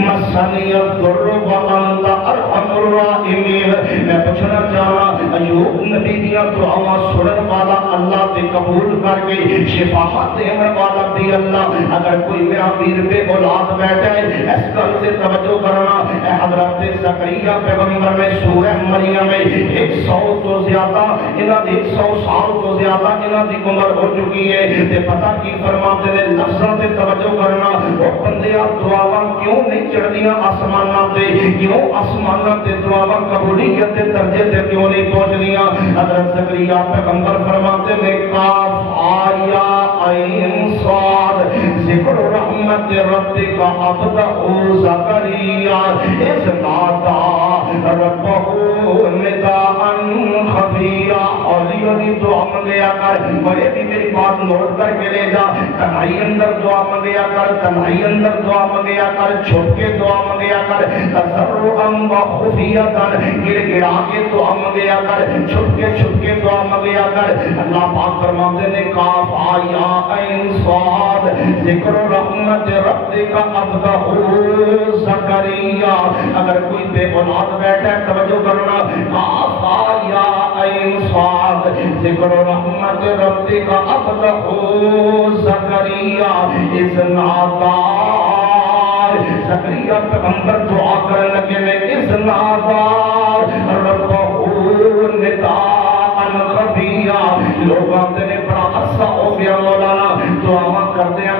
مسنی الضر وانت ارحم الراحمین میں پوچھنا چاہا ایوب نبی دیا دعاواں سنن والا اللہ تے قبول کر کے شفا دین والا بھی اللہ اگر کوئی میرا پیر بے اولاد بیٹھا ہے اس گل سے توجہ کرنا اے حضرت زکریا پیغمبر میں سورہ مریم میں 100 تو زیادہ انہاں 100 سال تو زیادہ انہاں دی عمر ہو چکی ہے تے پتہ کی فرماتے ہیں لفظاں تے توجہ کرنا او بندیا دعاواں کیوں نہیں چڑھدیاں آسماناں تے کیوں آسماناں تے دعاواں قبولیت دے درجے تے کیوں نہیں پہنچدیاں حضرت زکریا پیغمبر فرماتے ہیں کاف آیا عین صاد ذکر رحمت ربک عبدہ زکریا اذ نادى ربه نداء خفيا اولی اولی دعا منگیا کر بڑے بھی میری بات نوٹ کر کے لے جا تنہائی اندر دعا منگیا کر تنہائی اندر دعا منگیا کر چھپ کے دعا منگیا کر تضرعا وخفیۃ گر گڑا کے دعا منگیا کر چھپ کے دعا منگیا کر اللہ پاک فرماتے ہیں کاف آیا عین صاد ذکر رحمت ربک عبدہ زکریا اگر کوئی بے اولاد بیٹھا ہے توجہ کرنا کاف آیا عین صاد ذکر رحمت ربک عبدہ زکریا اذ نادى زکریا پیغمبر دعا کرنے لگے میں اذ نادى ربہ نداء خفیا لوگ آتے نے بڑا عرصہ ہو گیا مولانا دعا کرتے ہیں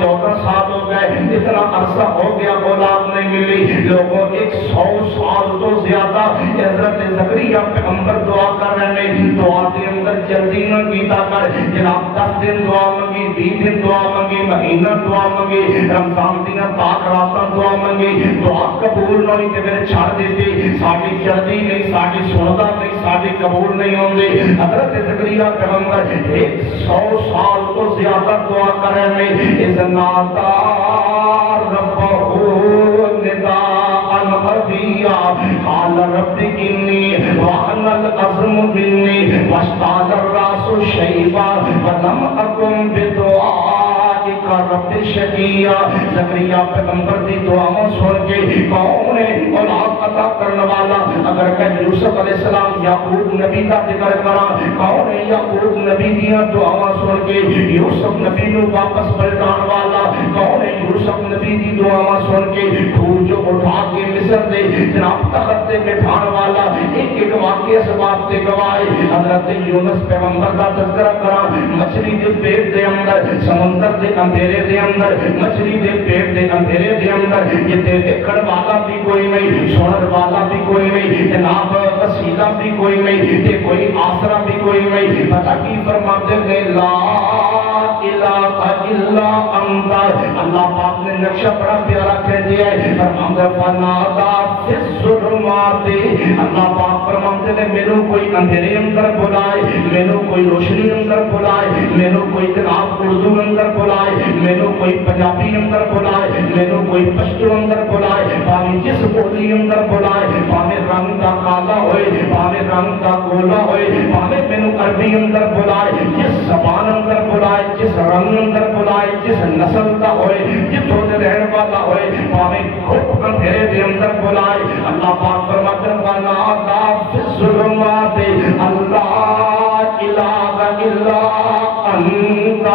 14 سال ہو گئے اتنا عرصہ ہو گیا اولاد نہیں ملی لوگوں 100 سال تو زیادہ حضرت زکریا پیغمبر دعا کر رہے ہیں دعا کے اندر جلدی نہ کیتا کر جناب 10 دن دعا منگی 20 دن دعا منگی مہینہ دعا منگی رمضان دیاں پاک راتاں دعا منگی دعا قبول نہ ہوئی تے پھر چھڑ دیتی ساڈی جلدی نہیں ساڈی سندا نہیں ساڈی قبول نہیں ہوندی حضرت زکریا پیغمبر 100 سال تو زیادہ دعا کر رہے ہیں اذ نادى ربہ نداء خفیا قال رب انی وحن العظم منی واشتعل الراس شیبا ولم اکن بدعائک رب شقیا زکریا پیغمبر دی دعاؤں سن کے کون ہے اولاد عطا کرنے والا اگر میں یوسف علیہ السلام یعقوب نبی کا ذکر کراں کون ہے یعقوب نبی دیاں دعاواں سن کے یوسف نبی نو واپس پلٹان والا کون ہے یوسف نبی دی دعاواں سن کے خون جو اٹھا کے مصر دے جناب تخت تے بٹھان والا ایک ایک واقعہ سباب سے گواہ حضرت یونس پیغمبر کا تذکرہ کراں مچھلی دے پیٹ دے اندر سمندر دے اندھیرے دے اندر مچھلی دے پیٹ دے اندھیرے دے اندر یہ دیکھن والا بھی کوئی نہیں سنن والا بھی کوئی نہیں جناب وسیلہ بھی کوئی نہیں یہ کوئی آسرا بھی کوئی نہیں پتہ کی فرماتے ہیں لا الہ الا انت اللہ پاک نے نقشہ بڑا پیارا کہہ دیا ہے فرماتے فنادا فی الظلمات اللہ پاک فرماتے ہیں میرے کوئی اندھیرے اندر بلائے میرے کوئی روشنی اندر بلائے میرے کوئی جناب اردو اندر بلائے میرے کوئی پنجابی اندر بلائے میرے کوئی پشتو اندر بلائے پاویں جس بولی اندر بلائے پاویں رنگ دا کالا ہوئے پاویں رنگ دا گولا ہوئے پاویں میرے عربی اندر بلائے جس زبان اندر بلائے جس رنگ اندر بلائے جس نسل دا ہوئے جتوں دے رہن والا ہوئے پاویں گھٹ اندھیرے دے اندر بلائے اللہ پاک فرماتے ہیں وَنَادَا فِي الظُّلُمَاتِ اللہ الہ الا انت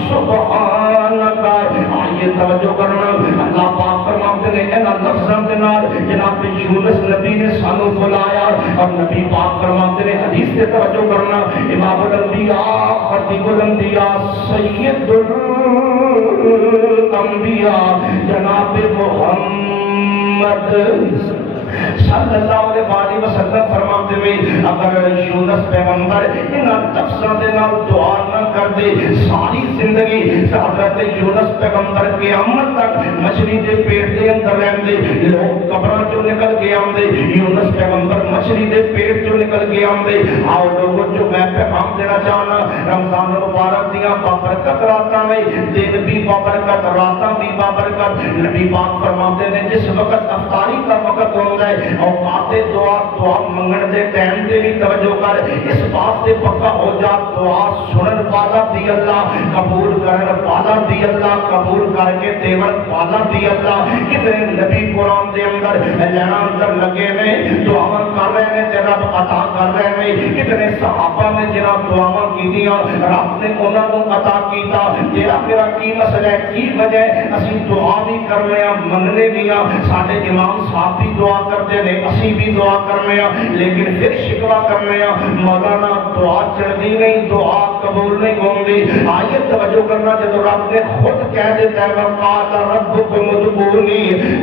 سبحانک آئیے توجہ کرنا اللہ پاک فرماتے ہیں اے لفظاں دے نال جناب یونس نبی نے سانو بلایا اور نبی پاک فرماتے ہیں حدیث سے توجہ کرنا امام الانبیاء خطیب الانبیاء سید الانبیاء جناب محمد صلی اللہ علیہ وسلم فرماتے ہیں اگر یونس پیغمبر انہاں لفظاں دے نال دعا نہ کر دے ساری زندگی حضرت یونس پیغمبر قیامت تک مچھلی دے پیٹ دے اندر رہندے لوگ قبراں چوں نکل کے آندے یونس پیغمبر مچھلی دے پیٹ چوں نکل کے آندے آؤ لوگوں جو میں پیغام دینا چاہنا رمضان مبارک دیاں بابرکت راتاں میں دن بھی بابرکت راتاں بھی بابرکت نبی پاک فرماتے ہیں جس وقت افطاری کا وقت ہوتا ہے اوقات دعا منگن دے ٹائم دے بھی توجہ کر اس بات سے پکا ہو جا دعا سنن والا بھی اللہ قبول کرن والا بھی اللہ قبول کر کے دیون والا بھی اللہ کتنے نبی قرآن دے اندر لینا اندر لگے میں دعاواں کر رہے ہیں تے رب عطا کر رہے ہیں کتنے صحابہ نے جنہاں دعاواں کیتیاں رب نے انہاں نوں عطا کیتا تیرا میرا کی مسئلہ ہے کی وجہ اسی دعا بھی کر رہے ہیں منگنے بھی ساڈے امام صاحب بھی دعا کرتے ہیں اسی بھی دعا کرنے ہیں لیکن پھر شکوا کرنے ہیں مولانا دعا چڑھتی نہیں دعا قبول نہیں ہوندی آئیے توجہ کرنا جب رب نے خود کہہ دیتا ہے وقال ربکم ادعونی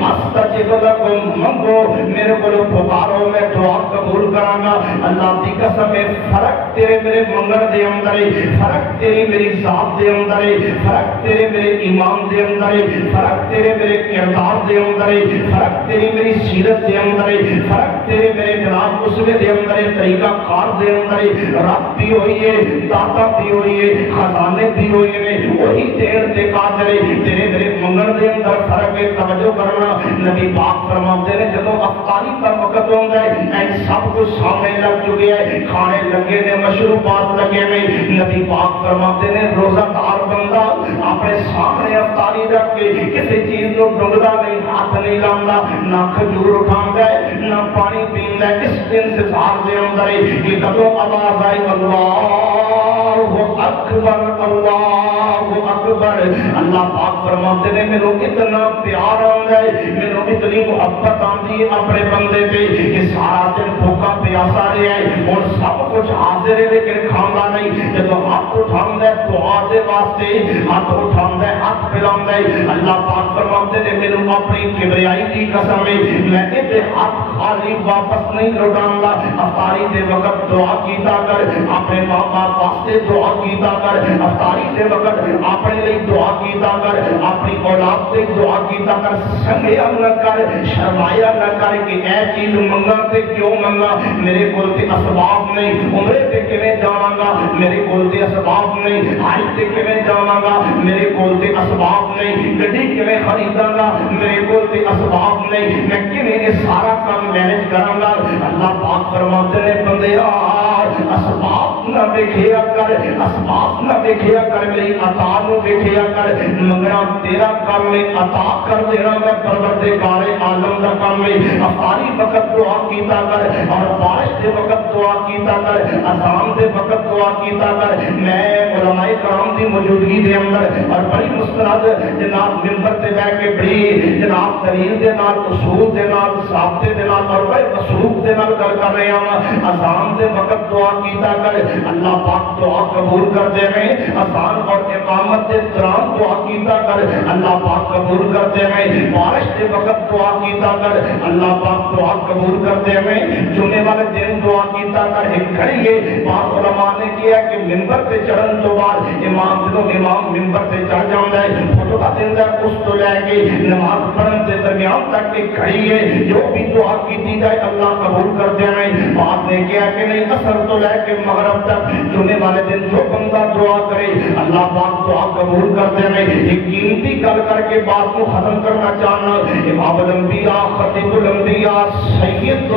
استجب لکم منگو میرے کو پکارو میں دعا قبول کراں گا اللہ دی قسم ہے فرق تیرے میرے منگن دے اندر فرق تیری میری ذات دے اندر فرق تیرے میرے ایمان دے اندر فرق تیرے میرے کردار دے اندر فرق تیری میری سیرت دے اندر فرق تیرے میرے جناب اسوے دے اندر طریقہ کار دے اندر رب بھی ہوئی ہے داتا بھی ہوئی ہے خزانے بھی ہوئی ہے وہی دیر دے قادر تیرے میرے منگن دے اندر فرق ہے توجہ کرنا نبی پاک فرماتے ہیں جب افطاری کا وقت ہوتا ہے این سب کچھ سامنے لگ چکے ہیں کھانے لگے نے مشروبات لگے میں نبی پاک فرماتے ہیں روزہ دار بندہ اپنے سامنے افطاری رکھ کے کسی چیز کو ڈنگدا نہیں ہاتھ نہیں لاؤں نہ کھجور اٹھاؤں ہے نہ پانی پیندا ہے اس دن سے سار دے اندر یہ کدوں آواز آئی اللہ اکبر اللہ پاک فرماتے ہیں میرے اتنا پیار آندا ہے میرے اتنی محبت آندی ہے اپنے بندے پہ کہ سارا دن بھوکا پیاسا رہے ہیں اور سب کچھ حاضر ہے لیکن کھانا نہیں جب ہاتھ اٹھاؤں ہے دعا دے واسطے ہاتھ اٹھاؤں ہے ہاتھ پھیلاؤں ہے اللہ پاک فرماتے ہیں میرے اپنی کبریائی کی قسم ہے میں تے ہاتھ خالی واپس نہیں لوٹاؤں گا افطاری دے وقت دعا کیتا کر اپنے ماں باپ واسطے دعا کیتا کر افطاری دے وقت اپنے لیے دعا کیتا کر اپنی اولاد سے دعا کیتا کر سنگیا نہ کر شرمایا نہ کر کہ اے چیز منگا تے کیوں منگا میرے کول تے اسباب نہیں عمرے تے کیویں جاواں گا میرے کول تے اسباب نہیں حج تے کیویں جاواں گا میرے کول تے اسباب نہیں گڈی کیویں خریداں گا میرے کول تے اسباب نہیں میں کیویں یہ سارا کام مینج کراں گا اللہ پاک فرماتے ہیں بندیا اسباب نہ دیکھیا کر اسباب نہ دیکھیا کر میری عطا نو دیکھیا کر منگنا تیرا کام ہے عطا کر دینا میں پروردگار عالم دا کام ہے افطاری وقت دعا کیتا کر اور بارش دے وقت دعا کیتا کر اذان دے وقت دعا کیتا کر میں علماء کرام دی موجودگی دے اندر اور بڑی مستند جناب منبر تے بیٹھ کے بڑی جناب دلیل دے نال اصول دے نال ضابطے دے نال اور بڑے اسلوب دے نال گل کر رہے ہاں اذان دے وقت دعا کیتا کر اللہ پاک دعا قبول کر دے میں اذان اور اقامت دے دوران دعا کیتا کر اللہ پاک قبول کر دے میں بارش دے وقت دعا کیتا کر اللہ پاک دعا قبول کر دے میں جمعے والے دن دعا کیتا کر ایک گھڑی ہے بعض علماء نے کیا کہ منبر پہ چڑھن تو بعد امام منبر پہ چڑھ جاتا ہے خطبہ دیتا ہے اس تو لے کے نماز پڑھن کے درمیان تک ایک گھڑی ہے جو بھی دعا کی جائے اللہ قبول کر دے میں بعد نے کیا کہ نہیں اثر تو لے کے مغرب تک جمعے والے دن جو بندہ دعا کرے اللہ پاک دعا قبول کر دے میں ایک قیمتی گل کر کے بات کو ختم کرنا چاہنا امام الانبیاء خطیب الانبیاء سید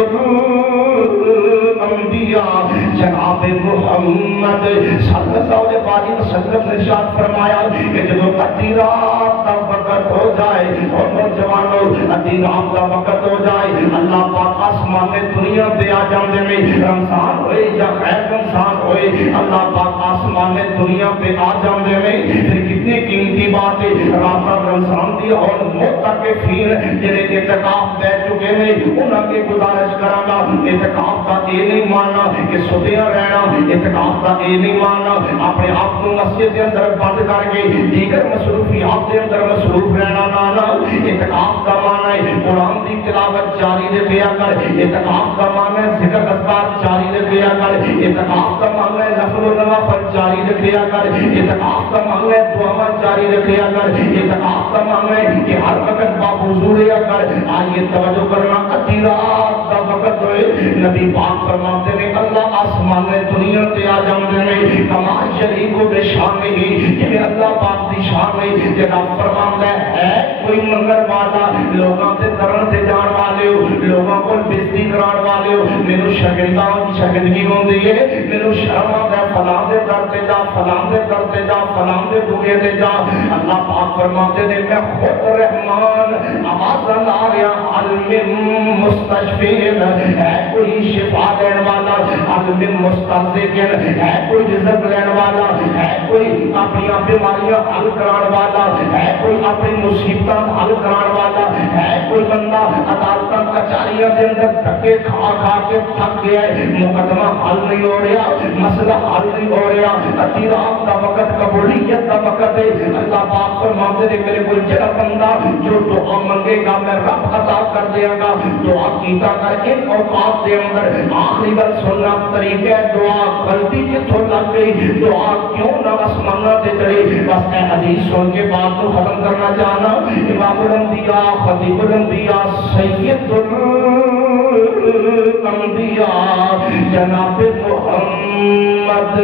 الانبیاء جناب محمد صلی اللہ علیہ وسلم نے ارشاد فرمایا کہ جب ادھی رات کا وقت ہو جائے اور نوجوانوں ادھی رات کا وقت ہو جائے اللہ پاک آسمان دنیا پہ آ جاندے میں رمضان ہوئے یا غیر رمضان ہوئے اللہ پاک آسمان دنیا پہ آ جاندے میں پھر کتنی قیمتی بات ہے رات رمضان دی اور معتکفین جنہیں اعتکاف بیٹھ چکے ہیں انہاں کے گزارش کراں گا اعتکاف کا یہ نہیں ماننا کہ سوتیا رہنا اعتکاف کا یہ نہیں ماننا اپنے آپ کو مسجد کے اندر بند کر کے دیگر مصروفیات کے اندر مصروف رہنا نہ اعتکاف کا معنی ہے قرآن کی تلاوت جاری رکھیا کر اعتکاف کا معنی ہے ذکر اذکار جاری رکھیا کر اعتکاف کا معنی ہے نفل و نوافل جاری رکھیا کر اعتکاف کا معنی ہے دعا جاری رکھیا کر اعتکاف کا معنی ہے کہ ہر وقت باوضو رہیا کر آئیے توجہ کرنا ادھی رات کا وقت ہوئے نبی پاک فرماتے ہیں اللہ آسمان دنیا تے آ جاندے میں کمال شریک و بے شان ہی کہ اللہ پاک دی شان میں جناب فرماتا ہے کوئی منگر والا لوگاں تے درن تے جان والے ہو لوگاں کو بےزتی کران والے ہو مینوں شرمندہ شرمندگی ہوندی ہے مینوں شرم آندا ہے فلاں دے در تے جا فلاں دے در تے جا فلاں دے بوئے تے جا اللہ پاک فرماتے ہیں میں خود رحمان آواز لا رہا علم مستشفین ہے کوئی شفا دین والا علم مستشفین ہے کوئی رزق دین والا ہے کوئی اپنی بیماریاں حل کران والا ہے کوئی اپنی مصیبتاں حل کران والا ہے کوئی بندہ عدالتاں کچہریاں دے اندر دھکے کھا کھا کے تھک گیا ہے مقدمہ حل نہیں ہو رہا مسئلہ حل نہیں ہو رہا ادھی رات کا وقت قبولیت کا وقت ہے اللہ پاک فرماتے ہیں میرے کوئی جڑا بندہ جو دعا منگے گا میں رب عطا کر دیا گا دعا کیتا کر ان اوقات دے اندر آخری گل سننا طریقہ دعا غلطی جتوں لگ گئی دعا کیوں نہ آسماناں تے چڑھی بس اے حدیث سن کے بات کو ختم کرنا چاہنا امام الانبیاء خطیب الانبیاء سید الانبیاء جناب محمد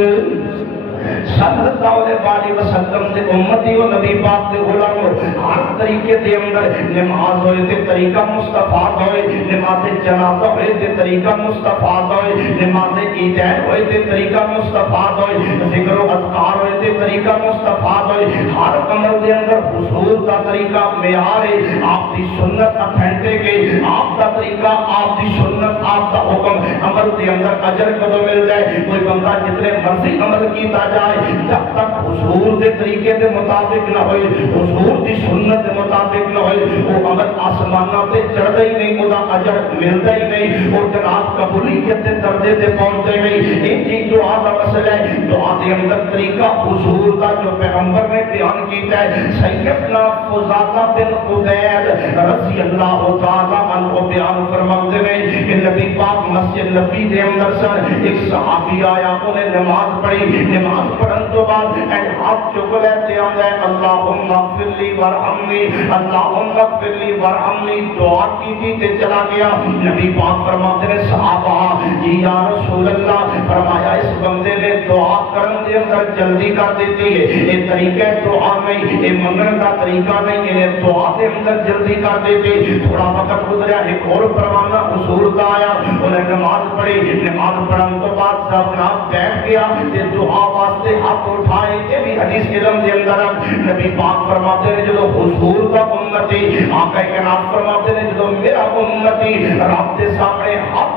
صلی اللہ علیہ وسلم سے امتی و نبی پاک سے غلام ہر طریقے دے اندر نماز ہوئے تے طریقہ مستفاد ہوئے نماز جنازہ ہوئے تے طریقہ مستفاد ہوئے نماز عیدین ہوئے تے طریقہ مستفاد ہوئے ذکر و اذکار ہوئے تے طریقہ مستفاد ہوئے ہر عمل دے اندر حضور کا طریقہ معیار ہے آپ دی سنت اتھینٹک ہے آپ کا طریقہ آپ دی سنت آپ کا حکم عمل دے اندر اجر کدو مل جائے کوئی بندہ جتنے مرضی عمل کیتا جائے جب تک حضور دے طریقے دے مطابق نہ ہوئے حضور دی سنت دے مطابق نہ ہوئے وہ عمل آسمانہ تے چڑھتا ہی نہیں وہ اجر ملتا ہی نہیں وہ جناب قبولیت دے دردے تے پہنچتے نہیں ایک چیز دعا کا مسئلہ ہے دعا دے اندر طریقہ حضور کا جو پیغمبر نے بیان کیتا ہے سیدنا فضالہ بن عبید رضی اللہ تعالی عنہ بیان فرماتے ہیں کہ نبی پاک مسجد نبی دے اندر سن ایک صحابی آیا انہیں نماز پڑھی نماز پڑھن تو بعد ہاتھ چک لیتے آندا ہے اللہم اغفر لی ورحمنی اللہم اغفر لی ورحمنی دعا کی تھی تے چلا گیا نبی پاک فرماتے ہیں صحابہ جی یا رسول اللہ فرمایا اس بندے نے دعا کرن دے اندر جلدی کر دیتی ہے یہ طریقہ دعا نہیں یہ منگن کا طریقہ نہیں یہ دعا دے اندر جلدی کر دیتی تھوڑا وقت گزریا ایک اور پروانہ حضور کا آیا انہیں نماز پڑھی نماز پڑھن تو بعد جناب بیٹھ گیا یہ دعا واسطے ہاتھ اٹھائے یہ بھی حدیث علم دے اندر نبی پاک فرماتے ہیں جو حضور کا امتی آقا کرام فرماتے ہیں جو میرا امتی رب دے سامنے ہاتھ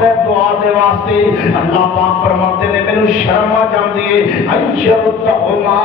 جواب ہے دعا دے واسطے اللہ پاک فرماتے نے مینوں شرم آ جاندی ہے انشرتہما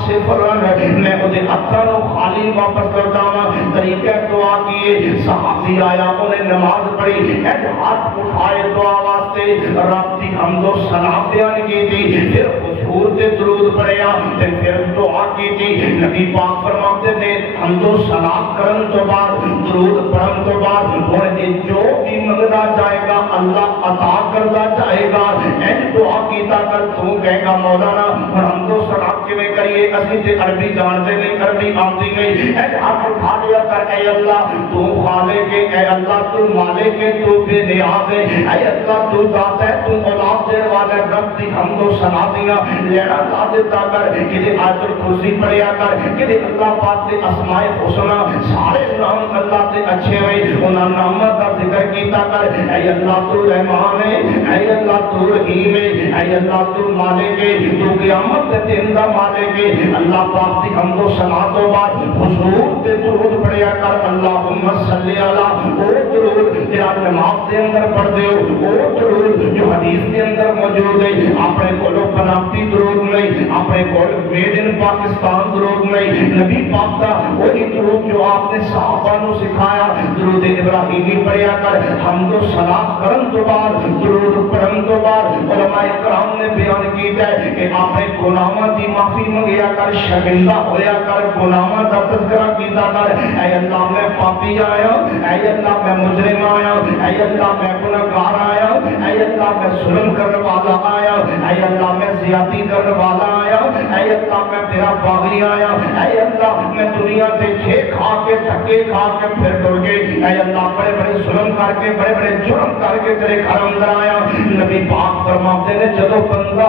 صفرن میں اودے ہتھاں نوں خالی واپس کردا ہاں طریقہ دعا کیے صحابی آیا انہیں نماز پڑھی ایک ہاتھ اٹھائے دعا واسطے رب دی حمد و ثنا بیان کی تھی پھر حضور تے درود پڑھیا تے پھر دعا کی تھی نبی پاک فرماتے نے حمد و ثنا کرن تو بعد درود پڑھن تو بعد ہن جو بھی منگدا جائے گا اللہ عطا کردا جائے گا این دعا کیتا کر تو کہے گا مولانا حمد و ثنا کیویں کریے اسی تے عربی جانتے نہیں عربی آندی نہیں اے ہاتھ اٹھا لیا کر اے اللہ تو خالق ہے اے اللہ تو مالک ہے تو بے نیاز ہے اے اللہ تو ذات ہے تو اولاد دے والے رب دی حمد و ثنا دیاں لینا لا دیتا کر کہ آیت الکرسی پڑھیا کر کہ اللہ پاک دے اسماء الحسنی سارے نام اللہ دے اچھے ہوئے انہاں ناماں دا ذکر کیتا کر اے اللہ تو رحمان ہے اے اللہ تو رحیم ہے اے اللہ تو مالک ہے تو قیامت دے دن دا مالک ہے اللہ پاک دی حمد و ثنا تو بعد حضور تے درود پڑھیا کر اللہم صلی علی او درود تیرا نماز دے اندر پڑھ دیو او درود جو حدیث دے اندر موجود ہے اپنے کولو بناوٹی درود نہیں اپنے کول میڈ ان پاکستان درود نہیں نبی پاک دا وہی درود جو آپ نے صحابہ نو سکھایا درود ابراہیمی پڑھیا کر حمد و ثنا کرن تو بعد درود پڑھن تو بعد علماء کرام نے بیان کیتا ہے کہ اپنے گناہاں دی معافی منگیا کر شرمندہ ہویا کر گناہاں دا تذکرہ کیتا کر اے اللہ میں پاپی آیا اے اللہ میں مجرم آیا اے اللہ میں گنہگار آیا اے اللہ میں ظلم کرنے والا آیا اے اللہ میں زیادتی کرنے والا آیا اے اللہ میں تیرا باغی آیا اے اللہ میں دنیا سے چھے کھا کے تھکے کھا کے پھر ڈر گئے اے اللہ بڑے بڑے ظلم کر کے بڑے بڑے جرم کر کے تیرے گھر اندر آیا نبی پاک فرماتے نے جدو بندہ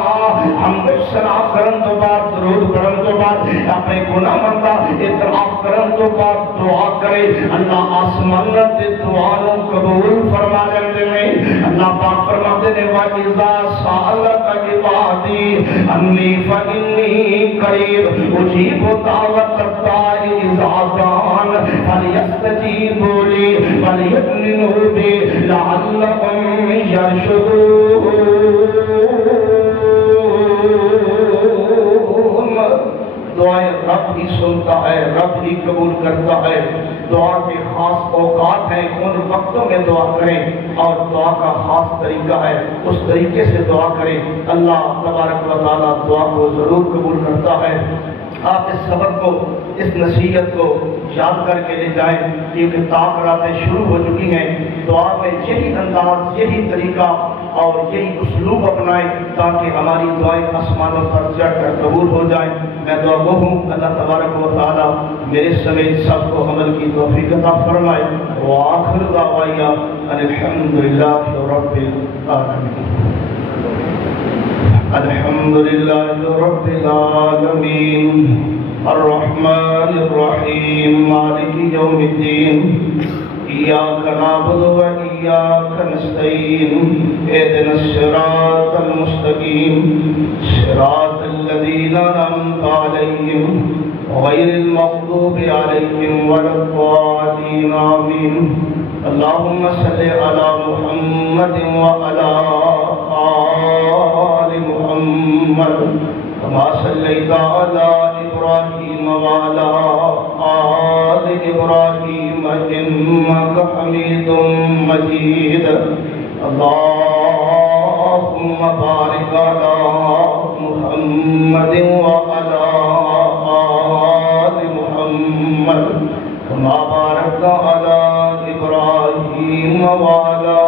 حمد و ثنا کرن تو بعد درود پڑھن تو بعد اپنے گناہ بندہ اعتراف کرن تو بعد دعا کرے اللہ آسمان تے دعا نو قبول فرما لیندے نے اللہ پاک فرماتے نے وَإِذَا سَأَلَكَ عِبَادِي أَنِّي فَإِنِّي قَرِيبٌ أُجِيبُ دَعْوَةَ الدَّاعِ إِذَا دَعَانِ فَلْيَسْتَجِيبُوا لِي وَلْيُؤْمِنُوا بِي لَعَلَّهُمْ يَرْشُدُونَ دعائیں رب ہی سنتا ہے رب ہی قبول کرتا ہے دعا کے خاص اوقات ہیں ان وقتوں میں دعا کریں اور دعا کا خاص طریقہ ہے اس طریقے سے دعا کریں اللہ تبارک و تعالیٰ دعا کو ضرور قبول کرتا ہے آپ اس سبق کو اس نصیحت کو یاد کر کے لے جائیں کیونکہ تاخیراتیں شروع ہو چکی ہیں دعا میں یہی انداز یہی طریقہ اور یہی اسلوب اپنائیں تاکہ ہماری دعائیں آسمانوں پر چڑھ کر قبول ہو جائیں میں دعا گو ہوں اللہ تبارک و تعالیٰ میرے سمیت سب کو عمل کی توفیق عطا فرمائے وآخر دعوانا ان الحمدللہ رب العالمین الحمدللہ رب العالمین الرحمن الرحیم مالک یوم الدین إياك نعبد وإياك نستعين اهدنا الصراط المستقيم صراط الذين أنعمت عليهم غير المغضوب عليهم ولا الضالين آمين اللهم صل على محمد وعلى آل محمد كما صليت على إبراهيم وعلى آل إبراهيم إنك حميد مجيد اللهم بارك على محمد وعلى آل محمد كما باركت على إبراهيم وعلى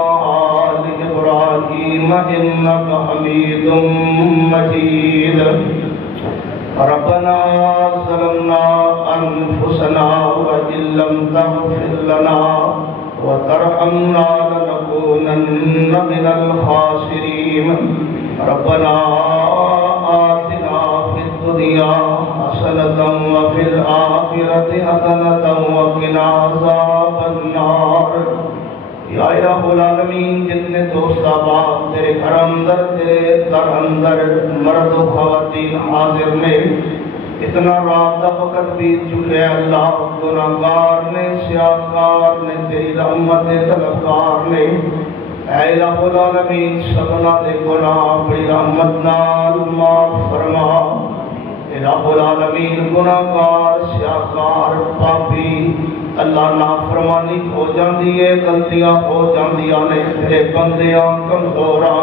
آل إبراهيم إنك حميد مجيد ربنا ظلمنا أنفسنا وإن لم تغفر لنا وترحمنا لنكونن من الخاسرين ربنا آتنا في الدنيا حسنة وفي الآخرة حسنة وقنا عذاب النار یا الہ العالمین جتنے دوست آباد تیرے گھر اندر تیرے در اندر مرد و خواتین حاضر میں اتنا رات دا وقت بیت چکے اللہ گناہگار نے سیاہکار نے تیری رحمت طلبگار نے اے الہ العالمین سبنا دے گناہ اپنی رحمت نال معاف فرما۔ الہ العالمین گناہگار سیاکار پاپی اللہ نافرمانی ہو جاندی ہے، غلطیاں ہو جاندیاں نے، تیرے بندیاں کمزوراں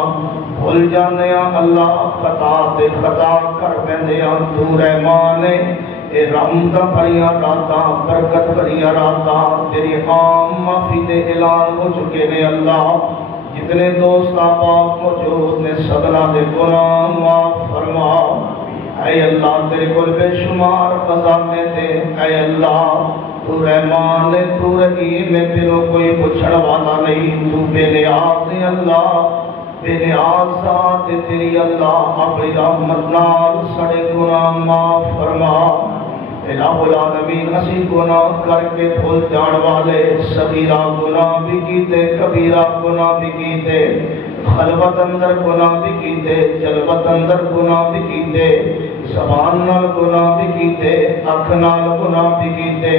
بھول جاندیاں اللہ، خطا تے خطا کر بیندیاں، تو رحمان ہے اے رحمتاں بھریاں راتاں، برکت بھریاں راتاں تیری عام معافی دے اعلان ہو چکے نے اللہ۔ جتنے دوست آباد موجود نے سبنا دے گناہ معاف فرما۔ اے اللہ تیرے کل بے شمار خزانے دے، اے اللہ تو رحمان ہے، تو رحیم ہے، تیروں کوئی پچھڑ والا نہیں، تو بے نیاز ہے اللہ، بے نیاز ذات ہے تیری اللہ، اپنی رحمت نال سڑے گناہ معاف فرما۔ الہ العالمین اسی گناہ کر کے بھول جان والے، صغیرہ گناہ بھی کیتے، کبیرہ گناہ بھی کیتے، خلوت اندر گناہ بھی کیتے، جلوت اندر گناہ بھی کیتے، زبان نال گناہ بھی کیتے، اکھ نال گناہ بھی کیتے،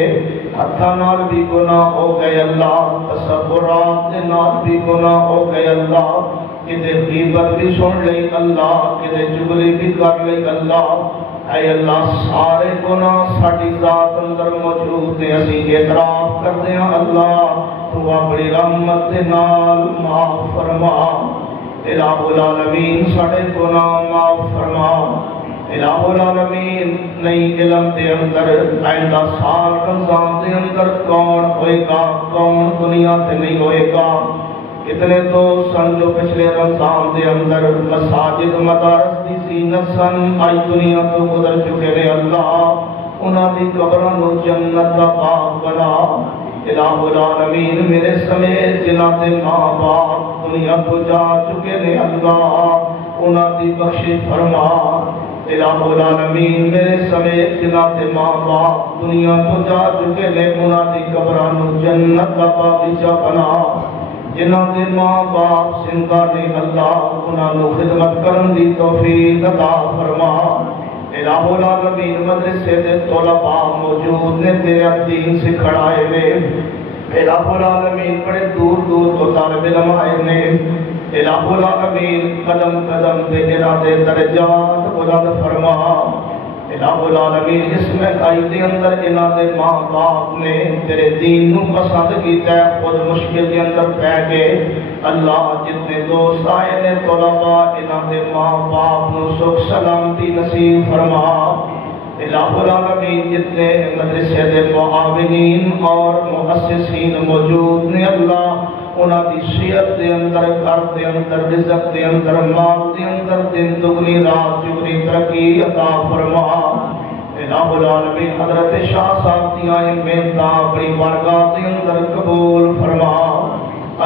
ہتھاں نال بھی گناہ ہو گئے اللہ، تصورات دے نال بھی گناہ ہو گئے اللہ، کدے غیبت بھی سن لئی اللہ، کدے چغلی بھی کر لئی اللہ۔ اے اللہ سارے گناہ ساڈی ذات اندر موجود نے، اسی اعتراف کردے ہاں اللہ، تو اپنی رحمت دے نال معاف فرما۔ الہ العالمین ساڈے گناہ معاف فرما۔ الہ العالمین نئی علم دے اندر آئندہ سال رمضان دے اندر کون ہوئے گا، کون دنیا تے نہیں ہوئے گا۔ اتنے دوست سن جو پچھلے رمضان دے اندر مساجد مدارس دی زینت سن، آج دنیا تو گزر چکے نے اللہ، انہاں دی قبراں نو جنت دا باغ بنا۔ الہ العالمین میرے سمیت جنہاں دے ماں باپ دنیا تو جا چکے نے اللہ، انہاں دی بخشش فرما۔ الہ العالمین میرے سمیت جنہاں دے ماں باپ دنیا تو جا چکے نے، انہاں دی قبراں نو جنت دا باغیچہ بنا۔ جنہاں دے ماں باپ زندہ نے اللہ، انہاں نو خدمت کرن دی توفیق عطا فرما۔ الہ العالمین مدرسے دے طلباء موجود نے، تیرے دین سکھڑ آئے نے، الہ العالمین بڑے دور دور تو طالب علم آئے نے، الہ العالمین قدم قدم پہ جنہاں دے درجات بلند فرما۔ الہ العالمین اس مہنگائی دے اندر انہاں دے ماں باپ نے تیرے دین نو پسند کیتا ہے، خود مشکل دے اندر پہ گئے اللہ، جتنے دوست آئے نے طلباء انہاں دے ماں باپ نو سکھ سلامتی نصیب فرما۔ الہ العالمین جتنے مدرسے دے معاونین اور مؤسسین موجود نے اللہ، انہاں دی صحت دے اندر، گھر دے اندر، رزق دے اندر، مال دے اندر دن دگنی رات چگنی ترقی عطا فرما۔ الہ العالمین حضرت شاہ صاحب دی محنتاں اپنی بارگاہ دے اندر قبول فرما۔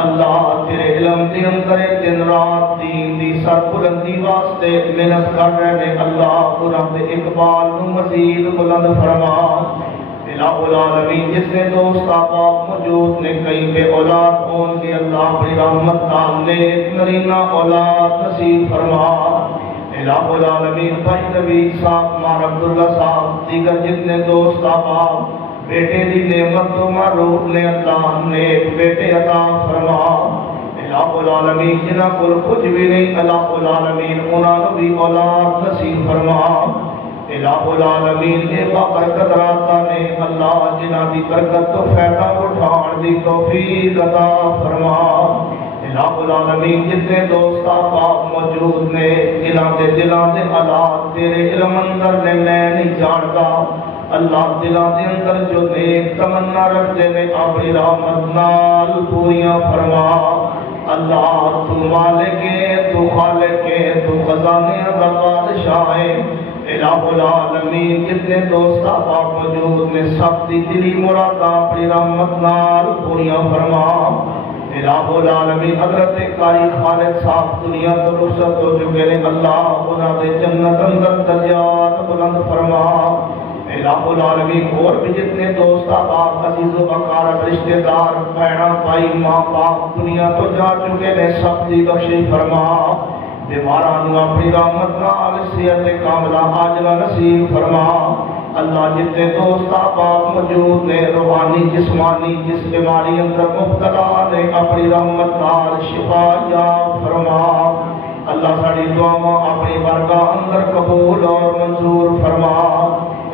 اللہ تیرے علم دے اندر دن رات دین دی سربلندی واسطے محنت کر رہے ہیں اللہ، انہاں دے اقبال نو مزید بلند فرما۔ الہ العالمین جس نے دوست آباد موجود نے، کئی بے اولاد ہون کے اللہ اپنی رحمت نال نیک نرینہ اولاد نصیب فرما۔ الہ العالمین بھائی نوید صاحب، مار عبداللہ صاحب، دیگر جتنے دوست آباد بیٹے دی نعمت تو معروف نے اللہ، نیک بیٹے عطا فرما۔ الہ العالمین جنہاں کل کچھ بھی نہیں، الہ العالمین انہاں نو بھی اولاد نصیب فرما۔ الہ العالمین اے برکت راتا نے اللہ، جنہاں دی برکت تو فائدہ اٹھان دی توفیق عطا فرما۔ الہ العالمین جتنے دوست آپ موجود نے، جنہاں دے دلاں دے حالات تیرے علم اندر نے، میں نہیں جانتا اللہ، دلاں دے اندر جو نیک تمنا رکھتے نے اپنی رحمت نال پوریاں فرما۔ اللہ تو مالک ہے، تو خالق ہے، تو خزانے دا بادشاہ ہے۔ الہ العالمین جتنے دوست آپ موجود نے، سب دی دلی مراداں اپنی رحمت نال پوریاں فرما۔ الہ العالمین حضرت قاری خالد صاحب دنیا تو رخصت ہو چکے نے اللہ، انہاں دے جنت اندر درجات بلند فرما۔ الہ العالمین اور بھی جتنے دوست آپ عزیز و اقارب رشتہ دار بہناں بھائی ماں باپ دنیا تو جا چکے نے، سب دی بخشش فرما۔ بیماران اپنی رحمت نال صحت کاملہ عاجلہ نصیب فرما۔ اللہ جتنے دوست احباب موجود نے روحانی جسمانی جس بیماری اندر مبتلا نے اپنی رحمت نال شفا یا فرما اللہ ساری دعا اپنی بارگاہ اندر قبول اور منظور فرما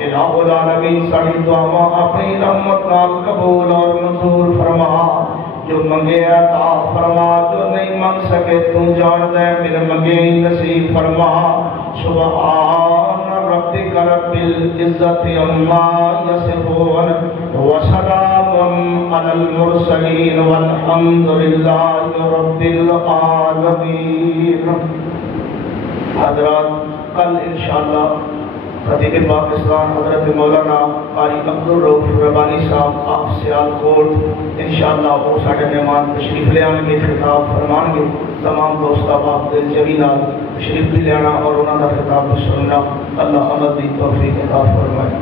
الہ العالمین ساری دعا اپنی رحمت نال قبول اور منظور فرما جو منگے عطا فرما جو نہیں منگ سکے تو جان دے میرے منگے نصیب فرما سبحان ربک رب العزت عما یصفون وسلام علی المرسلین والحمد للہ رب العالمین. حضرات کل انشاءاللہ خطیب پاکستان حضرت مولانا قاری عبدالرؤف ربانی صاحب آپ سیالکوٹ انشاءاللہ وہ ساڑھے مہمان تشریف لے آنے کے خطاب فرمان گے. تمام دوست احباب دل جمیلہ تشریف بھی لینا اور انہوں نے خطاب سننا. اللہ عمل دی توفیق عطا فرمائے.